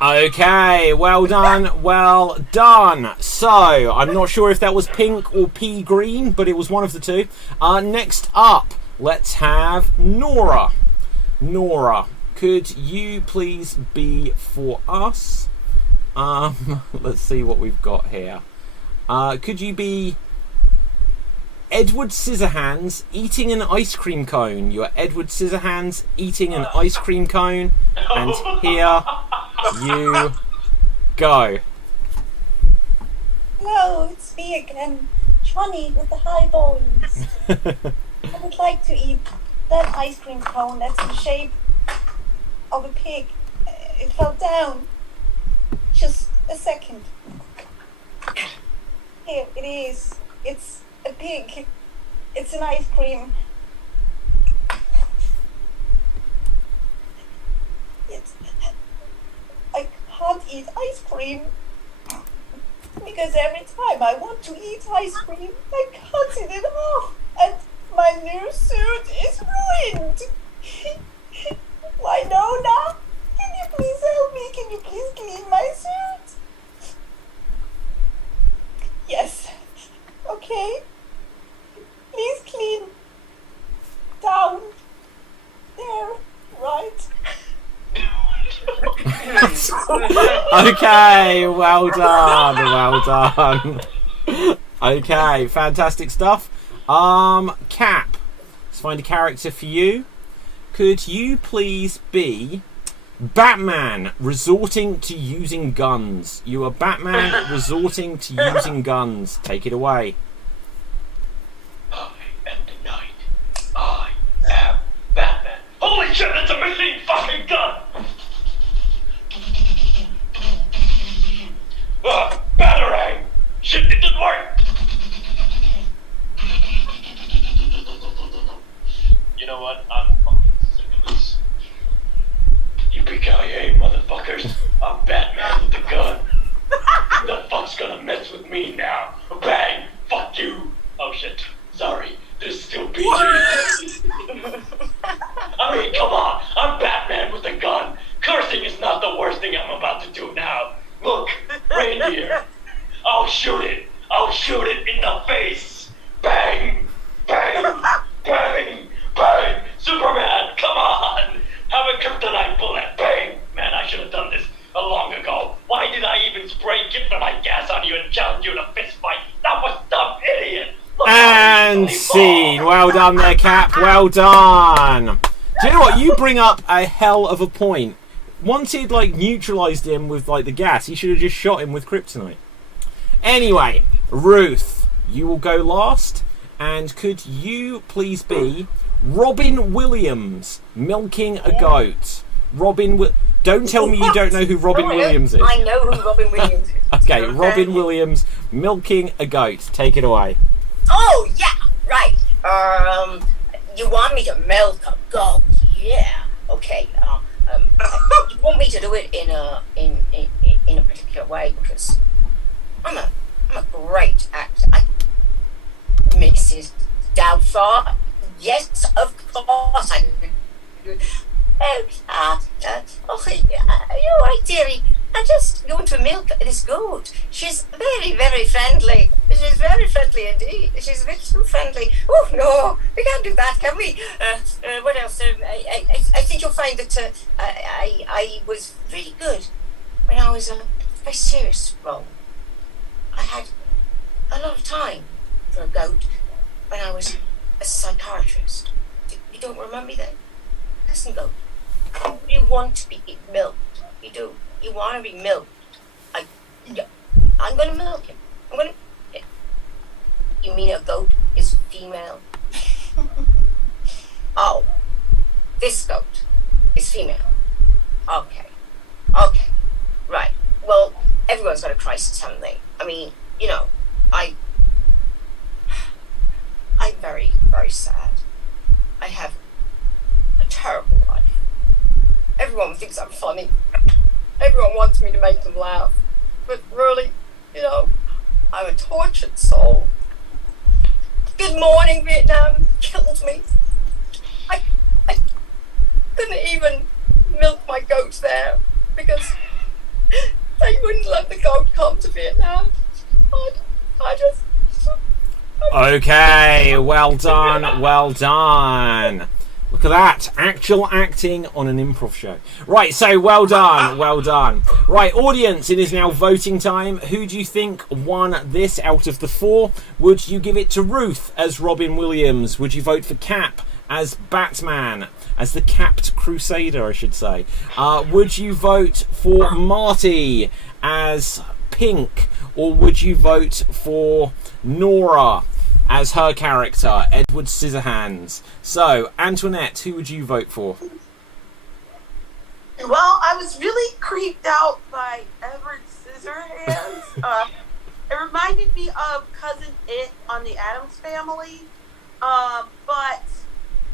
Okay, well done, well done. So, I'm not sure if that was Pink or Pea Green, but it was one of the two. Next up, let's have Nora. Nora, could you please be for us? Let's see what we've got here. Could you be Edward Scissorhands eating an ice cream cone? You're Edward Scissorhands eating an ice cream cone, and here you go. Well, it's me again, Johnny with the high voice. I would like to eat that ice cream cone that's in the shape of a pig. It fell down. Just a second. Here it is. It's a pig. It's an ice cream. I can't eat ice cream because every time I want to eat ice cream, I cut it off, and my new suit is ruined. Winona, can you please help me? Can you please clean my suit? Yes. Okay. Please clean down there, right? Okay, well done, well done. Okay, fantastic stuff. Cap, let's find a character for you. Could you please be Batman resorting to using guns? You are Batman resorting to using guns. Take it away. I am the night. I am Batman. Holy shit, that's a machine fucking gun! Batarang! Shit, it didn't work! You know what? I'm fucking sick of this. Yippee-ki-yay, motherfuckers. I'm Batman with a gun. Who the fuck's gonna mess with me now? Bang! Fuck you! Oh shit. Sorry. There's still PG. I mean, come on. I'm Batman with a gun. Cursing is not the worst thing I'm about to do now. Look, reindeer. I'll shoot it. I'll shoot it in the face. Bang! Bang! Bang! Bang! Superman, come on! Have a kryptonite bullet. Bang! Man, I should have done this long ago. Why did I even spray kryptonite gas on you and challenge you in a fist fight? That was dumb, idiot! Look, And scene. Well done there, Cap. Well done. Do you know what? You bring up a hell of a point. Once he'd like neutralized him with like the gas, he should have just shot him with kryptonite. Anyway, Ruth, you will go last. And could you please be Robin Williams milking a goat? Don't tell me you don't know who Robin Williams is. I know who Robin Williams is. Okay, Robin Williams milking a goat. Take it away. Oh yeah, right. You want me to milk a goat? Yeah. Okay. You want me to do it in a particular way because I'm a great actor. Mrs. Doubtfire. Yes, of course I do. You're right, dearie. I'm just going to milk this goat. She's very, very friendly. She's very friendly indeed. She's a bit too friendly. Oh, no, we can't do that, can we? What else? I think you'll find that I was really good when I was a very serious role. I had a lot of time for a goat when I was a psychiatrist. You don't remember me then? Listen, goat. You want to be milked. You do. You want to be milked. I'm going to milk him. You mean a goat is female? Oh, this goat is female. Okay. Right. Well, everyone's got a crisis, haven't they? I mean, you know, I'm very, very sad. I have a terrible life. Everyone thinks I'm funny. Everyone wants me to make them laugh. But really, you know, I'm a tortured soul. Good Morning Vietnam killed me. I couldn't even milk my goats there because they wouldn't let the goat come to Vietnam. I just... Okay, well done, well done. Look at that, actual acting on an improv show. Right, so well done, well done. Right, audience, it is now voting time. Who do you think won this out of the four? Would you give it to Ruth as Robin Williams? Would you vote for Cap as Batman, as the Capped Crusader, I should say? Would you vote for Marty as Pink? or would you vote for Nora as her character, Edward Scissorhands? So, Antoinette, who would you vote for? Well, I was really creeped out by Edward Scissorhands. It reminded me of Cousin It on the Addams Family. But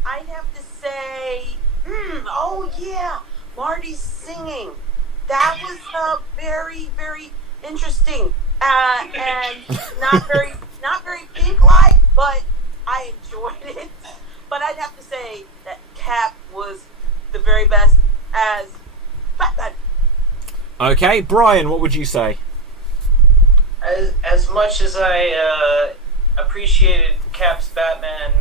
I'd have to say, oh yeah, Marty's singing. That was very, very interesting. And not very pink-like, but I enjoyed it. But I'd have to say that Cap was the very best as Batman. Okay, Brian, what would you say? As much as I appreciated Cap's Batman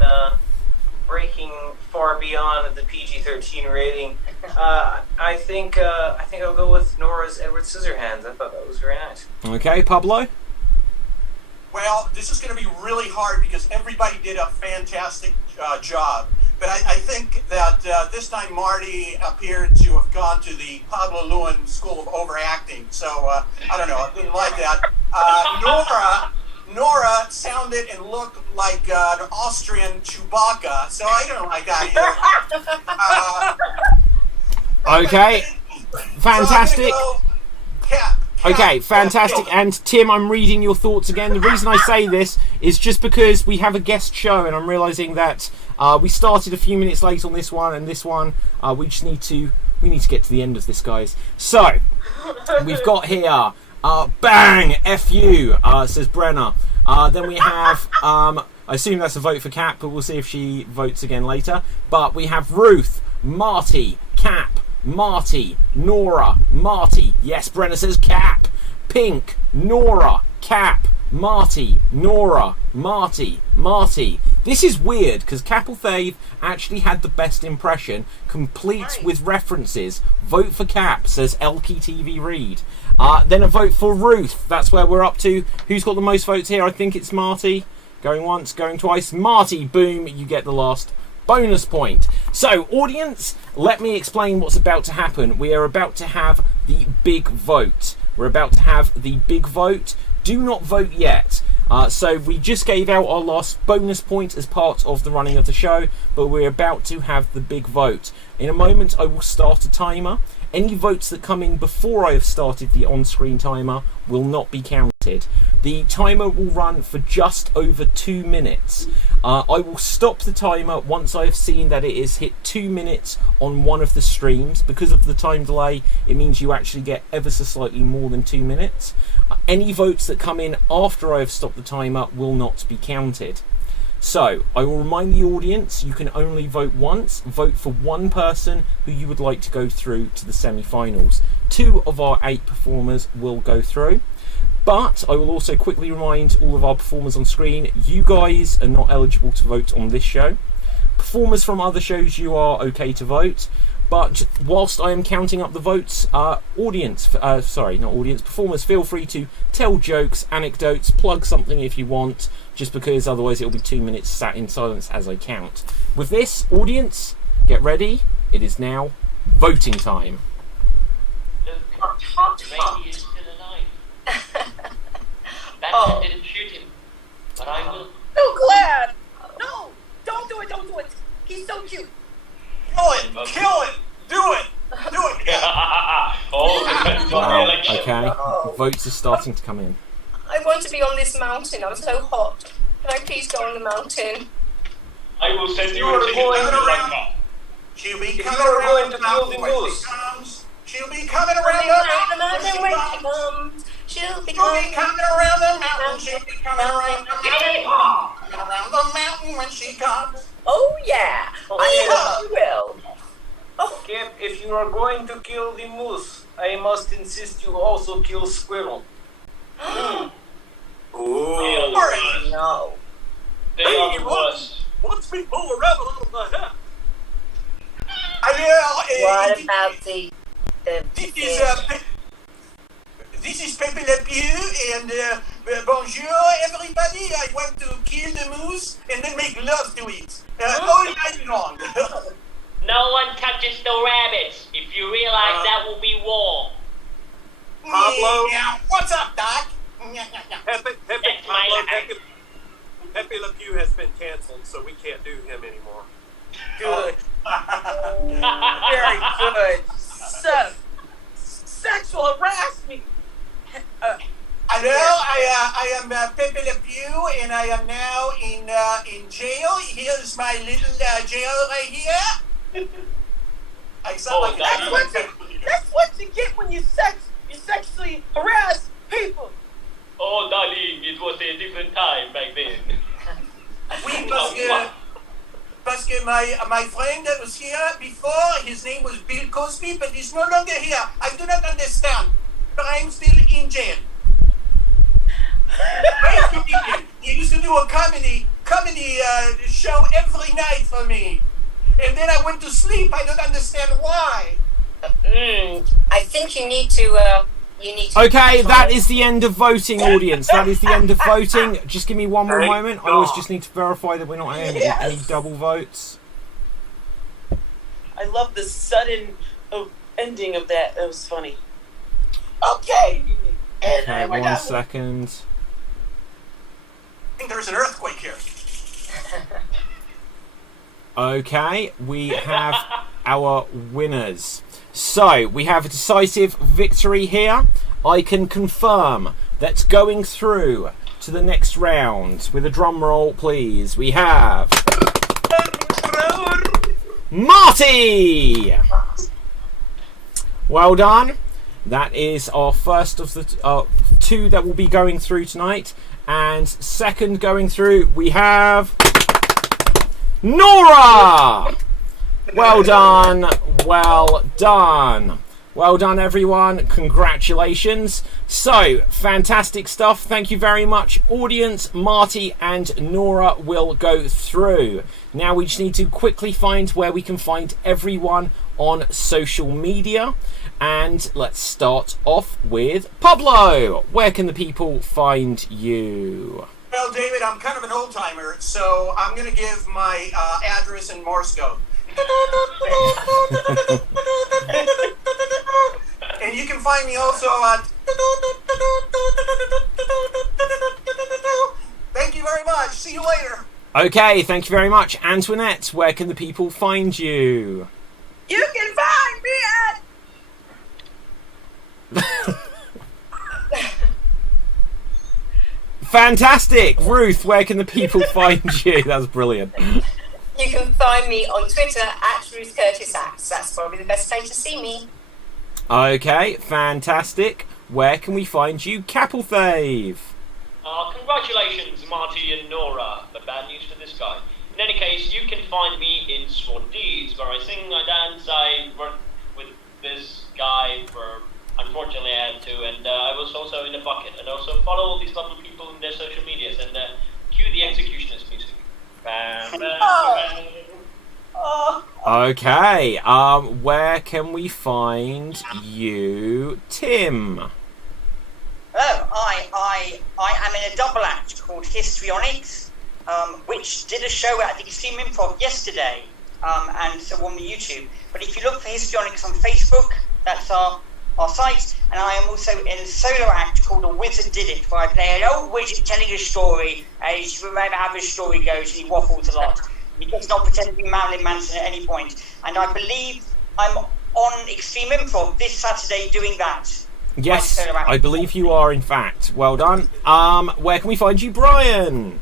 breaking far beyond the PG-13 rating, I think I'll go with Nora's Edward Scissorhands. I thought that was very nice. Okay, Pablo? Well, this is going to be really hard because everybody did a fantastic job. But I think that this time Marty appeared to have gone to the Pablo Lewin School of Overacting. So, I don't know, I didn't like that. Nora sounded and looked like an Austrian Chewbacca, so I don't like that either. Okay, fantastic. So Cap. Okay, fantastic. And Tim, I'm reading your thoughts again. The reason I say this is just because we have a guest show, and I'm realizing that we started a few minutes late on this one, and this one we need to get to the end of this, guys. So we've got here bang FU says Brenner. Then we have I assume that's a vote for Cap, but we'll see if she votes again later. But we have Ruth, Marty, Cap, Marty, Nora, Marty. Yes, Brenner says Cap. Pink, Nora, Cap, Marty, Nora, Marty, Marty. This is weird because Capelthave actually had the best impression, complete with references. Vote for Cap, says Elkie TV Reed. Then a vote for Ruth. That's where we're up to. Who's got the most votes here? I think it's Marty. Going once, going twice. Marty, boom, you get the last bonus point. So, audience, let me explain what's about to happen. We are about to have the big vote. We're about to have the big vote. Do not vote yet. So we just gave out our last bonus point as part of the running of the show, but we're about to have the big vote. In a moment, I will start a timer. Any votes that come in before I have started the on-screen timer will not be counted. The timer will run for just over 2 minutes. I will stop the timer once I have seen that it has hit 2 minutes on one of the streams. Because of the time delay, it means you actually get ever so slightly more than 2 minutes. Any votes that come in after I have stopped the timer will not be counted. So, I will remind the audience, you can only vote once. Vote for one person who you would like to go through to the semi-finals. 2 of our 8 performers will go through. But I will also quickly remind all of our performers on screen, you guys are not eligible to vote on this show. Performers from other shows, you are okay to vote. But whilst I am counting up the votes, performers, feel free to tell jokes, anecdotes, plug something if you want, just because otherwise it'll be 2 minutes sat in silence as I count. With this, audience, get ready. It is now voting time. Maybe he's still alive. Batman didn't shoot him, but I will. So glad. No, don't do it. He's so cute. Kill it! Do it! Wow, okay, votes are starting to come in. I want to be on this mountain. I'm so hot. Can I please go on the mountain? I will send you You're a ticket going to around. Rugby. She'll be If coming you're around going the to kill the mountain when moose. she comes. She'll be coming around Running the around the mountain mountain when when she she comes. comes. She'll be She'll be coming. coming around the mountain. She'll be coming around the mountain. Coming around the mountain when she comes. Oh yeah, I know you will. Cap, if you are going to kill the moose, I must insist you also kill squirrel. Ooh. No. They are the worst. Once we pull a rebel out of the hat. What about the This is Pepe Le Pew, and bonjour everybody. I want to kill the moose and then make love to it all night long. No one touches the rabbits. If you realize that will be war. Pablo? Yeah, what's up, Doc? I am Pepe Le Pew, and I am now in jail. Here's my little jail right here. I sound like that's what you get when you sexually harass people. Oh, darling, it was a different time back then. Oui, parce que my friend that was here before, his name was Bill Cosby, but he's no longer here. I do not understand, but I'm still in jail. He used to do a comedy show every night for me, and then I went to sleep. I don't understand why. I think you need to. Okay, that is the end of voting, audience. That is the end of voting. Just give me one more moment. I always just need to verify that we're not having any double votes. I love the sudden ending of that. That was funny. Okay. Okay, 1 second. I think there's an earthquake here. Okay, we have our winners. So, we have a decisive victory here. I can confirm that going through to the next round, with a drum roll please, we have Marty! Well done. That is our first of the two that will be going through tonight. And second going through, we have Nora! Well done, well done. Well done, everyone. Congratulations. So, fantastic stuff. Thank you very much, audience. Marty and Nora will go through. Now, we just need to quickly find where we can find everyone on social media. And let's start off with Pablo. Where can the people find you? Well, David, I'm kind of an old-timer, so I'm going to give my address in Morse code. And you can find me also at... Thank you very much. See you later. Okay, thank you very much. Antoinette, where can the people find you? You can find me at... Fantastic. Ruth, where can the people find you? That's brilliant. You can find me on Twitter at Ruth Curtis Acts. That's probably the best place to see me. Okay, fantastic. Where can we find you, Capelthave? Congratulations, Marty and Nora, but bad news for this guy. In any case, you can find me in Swan Deeds, where I sing, I dance, I work with this guy for, unfortunately I had to, and I was also in a bucket, and also follow all these lovely people in their social medias, and cue the Executionist music. Okay, where can we find you, Tim? Oh, I am in a double act called Histrionics, which did a show at the Extreme Improv yesterday, and so on YouTube. But if you look for Histrionics on Facebook, that's our site. And I am also in a solo act called A Wizard Did It, where I play an old wizard telling a story. You should remember how his story goes, and he waffles a lot. He does not pretend to be Marilyn Manson at any point. And I believe I'm on Extreme Improv this Saturday doing that. Yes, I believe you are, in fact. Well done. Where can we find you, Brian?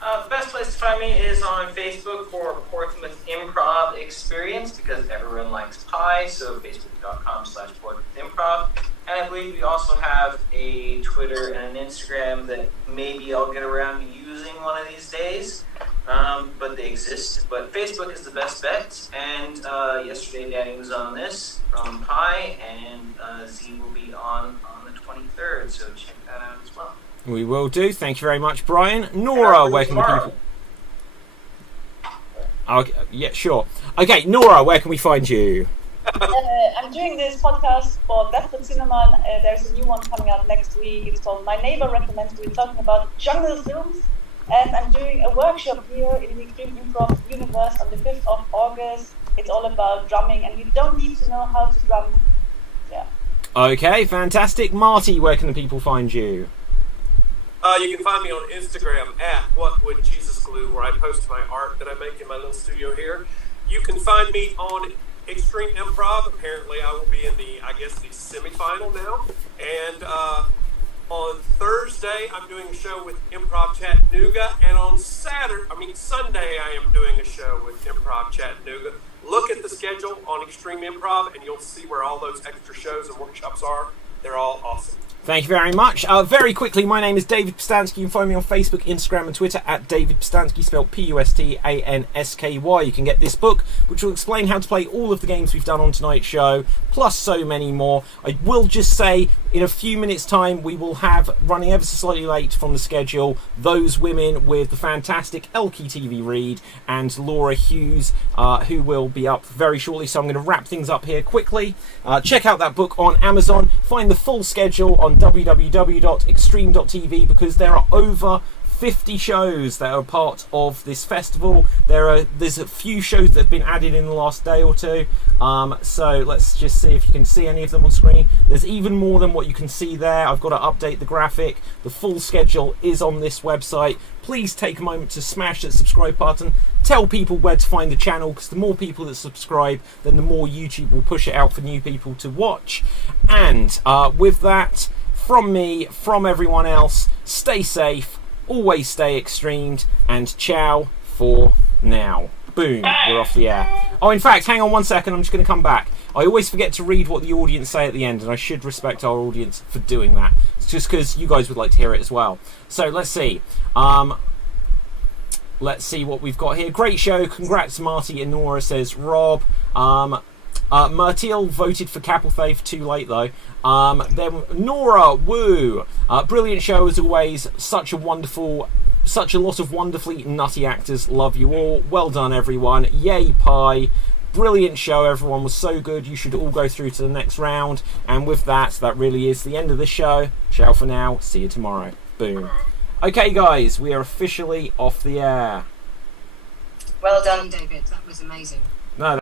The best place to find me is on Facebook for Portsmouth Improv Experience, because everyone likes pie, so facebook.com/PortsmouthImprov. And I believe we also have a Twitter and an Instagram that maybe I'll get around to using one of these days, but they exist. But Facebook is the best bet, and yesterday Danny was on this from Pie, and Z will be on the 23rd, so check that out as well. We will do. Thank you very much, Brian. Nora, where can the people... Okay, yeah, sure. Okay, Nora, where can we find you? I'm doing this podcast for Death and Cinnamon. There's a new one coming out next week. It's called My Neighbor Recommends. We're talking about jungle films. And I'm doing a workshop here in the Extreme Improv universe on the 5th of August. It's all about drumming, and you don't need to know how to drum. Yeah. Okay, fantastic. Marty, where can the people find you? You can find me on Instagram at WhatWoulDJesusGlue, where I post my art that I make in my little studio here. You can find me on Extreme Improv. Apparently, I will be in the semifinal now. And On Thursday, I'm doing a show with Improv Chattanooga, and on Sunday, I am doing a show with Improv Chattanooga. Look at the schedule on Extreme Improv, and you'll see where all those extra shows and workshops are. They're all awesome. Thank you very much. Very quickly, my name is David Pistansky. You can find me on Facebook, Instagram and Twitter at David Pistansky, spelled P-U-S-T-A-N-S-K-Y. You can get this book, which will explain how to play all of the games we've done on tonight's show, plus so many more. I will just say, in a few minutes' time, we will have, running ever so slightly late from the schedule, Those Women with the fantastic Elkie TV Reid and Laura Hughes, who will be up very shortly. So I'm going to wrap things up here quickly. Check out that book on Amazon. Find the full schedule on www.extreme.tv, because there are over 50 shows that are part of this festival. There's a few shows that have been added in the last day or two. So let's just see if you can see any of them on screen. There's even more than what you can see there. I've got to update the graphic. The full schedule is on this website. Please take a moment to smash that subscribe button. Tell people where to find the channel, because the more people that subscribe, then the more YouTube will push it out for new people to watch. And with that, from me, from everyone else, stay safe, always stay extremed, and ciao for now. Boom, we're off the air. Oh, in fact, hang on 1 second, I'm just going to come back. I always forget to read what the audience say at the end, and I should respect our audience for doing that. It's just because you guys would like to hear it as well. So let's see. Let's see what we've got here. Great show. Congrats, Marty and Nora, says Rob. Myrtil voted for Capelfaith. Too late, though. Then Nora, woo. Brilliant show, as always. Such a lot of wonderfully nutty actors. Love you all. Well done, everyone. Yay, pie. Brilliant show. Everyone was so good. You should all go through to the next round. And with that, that really is the end of the show. Ciao for now. See you tomorrow. Boom. Okay, guys, we are officially off the air. Well done, David. That was amazing. No.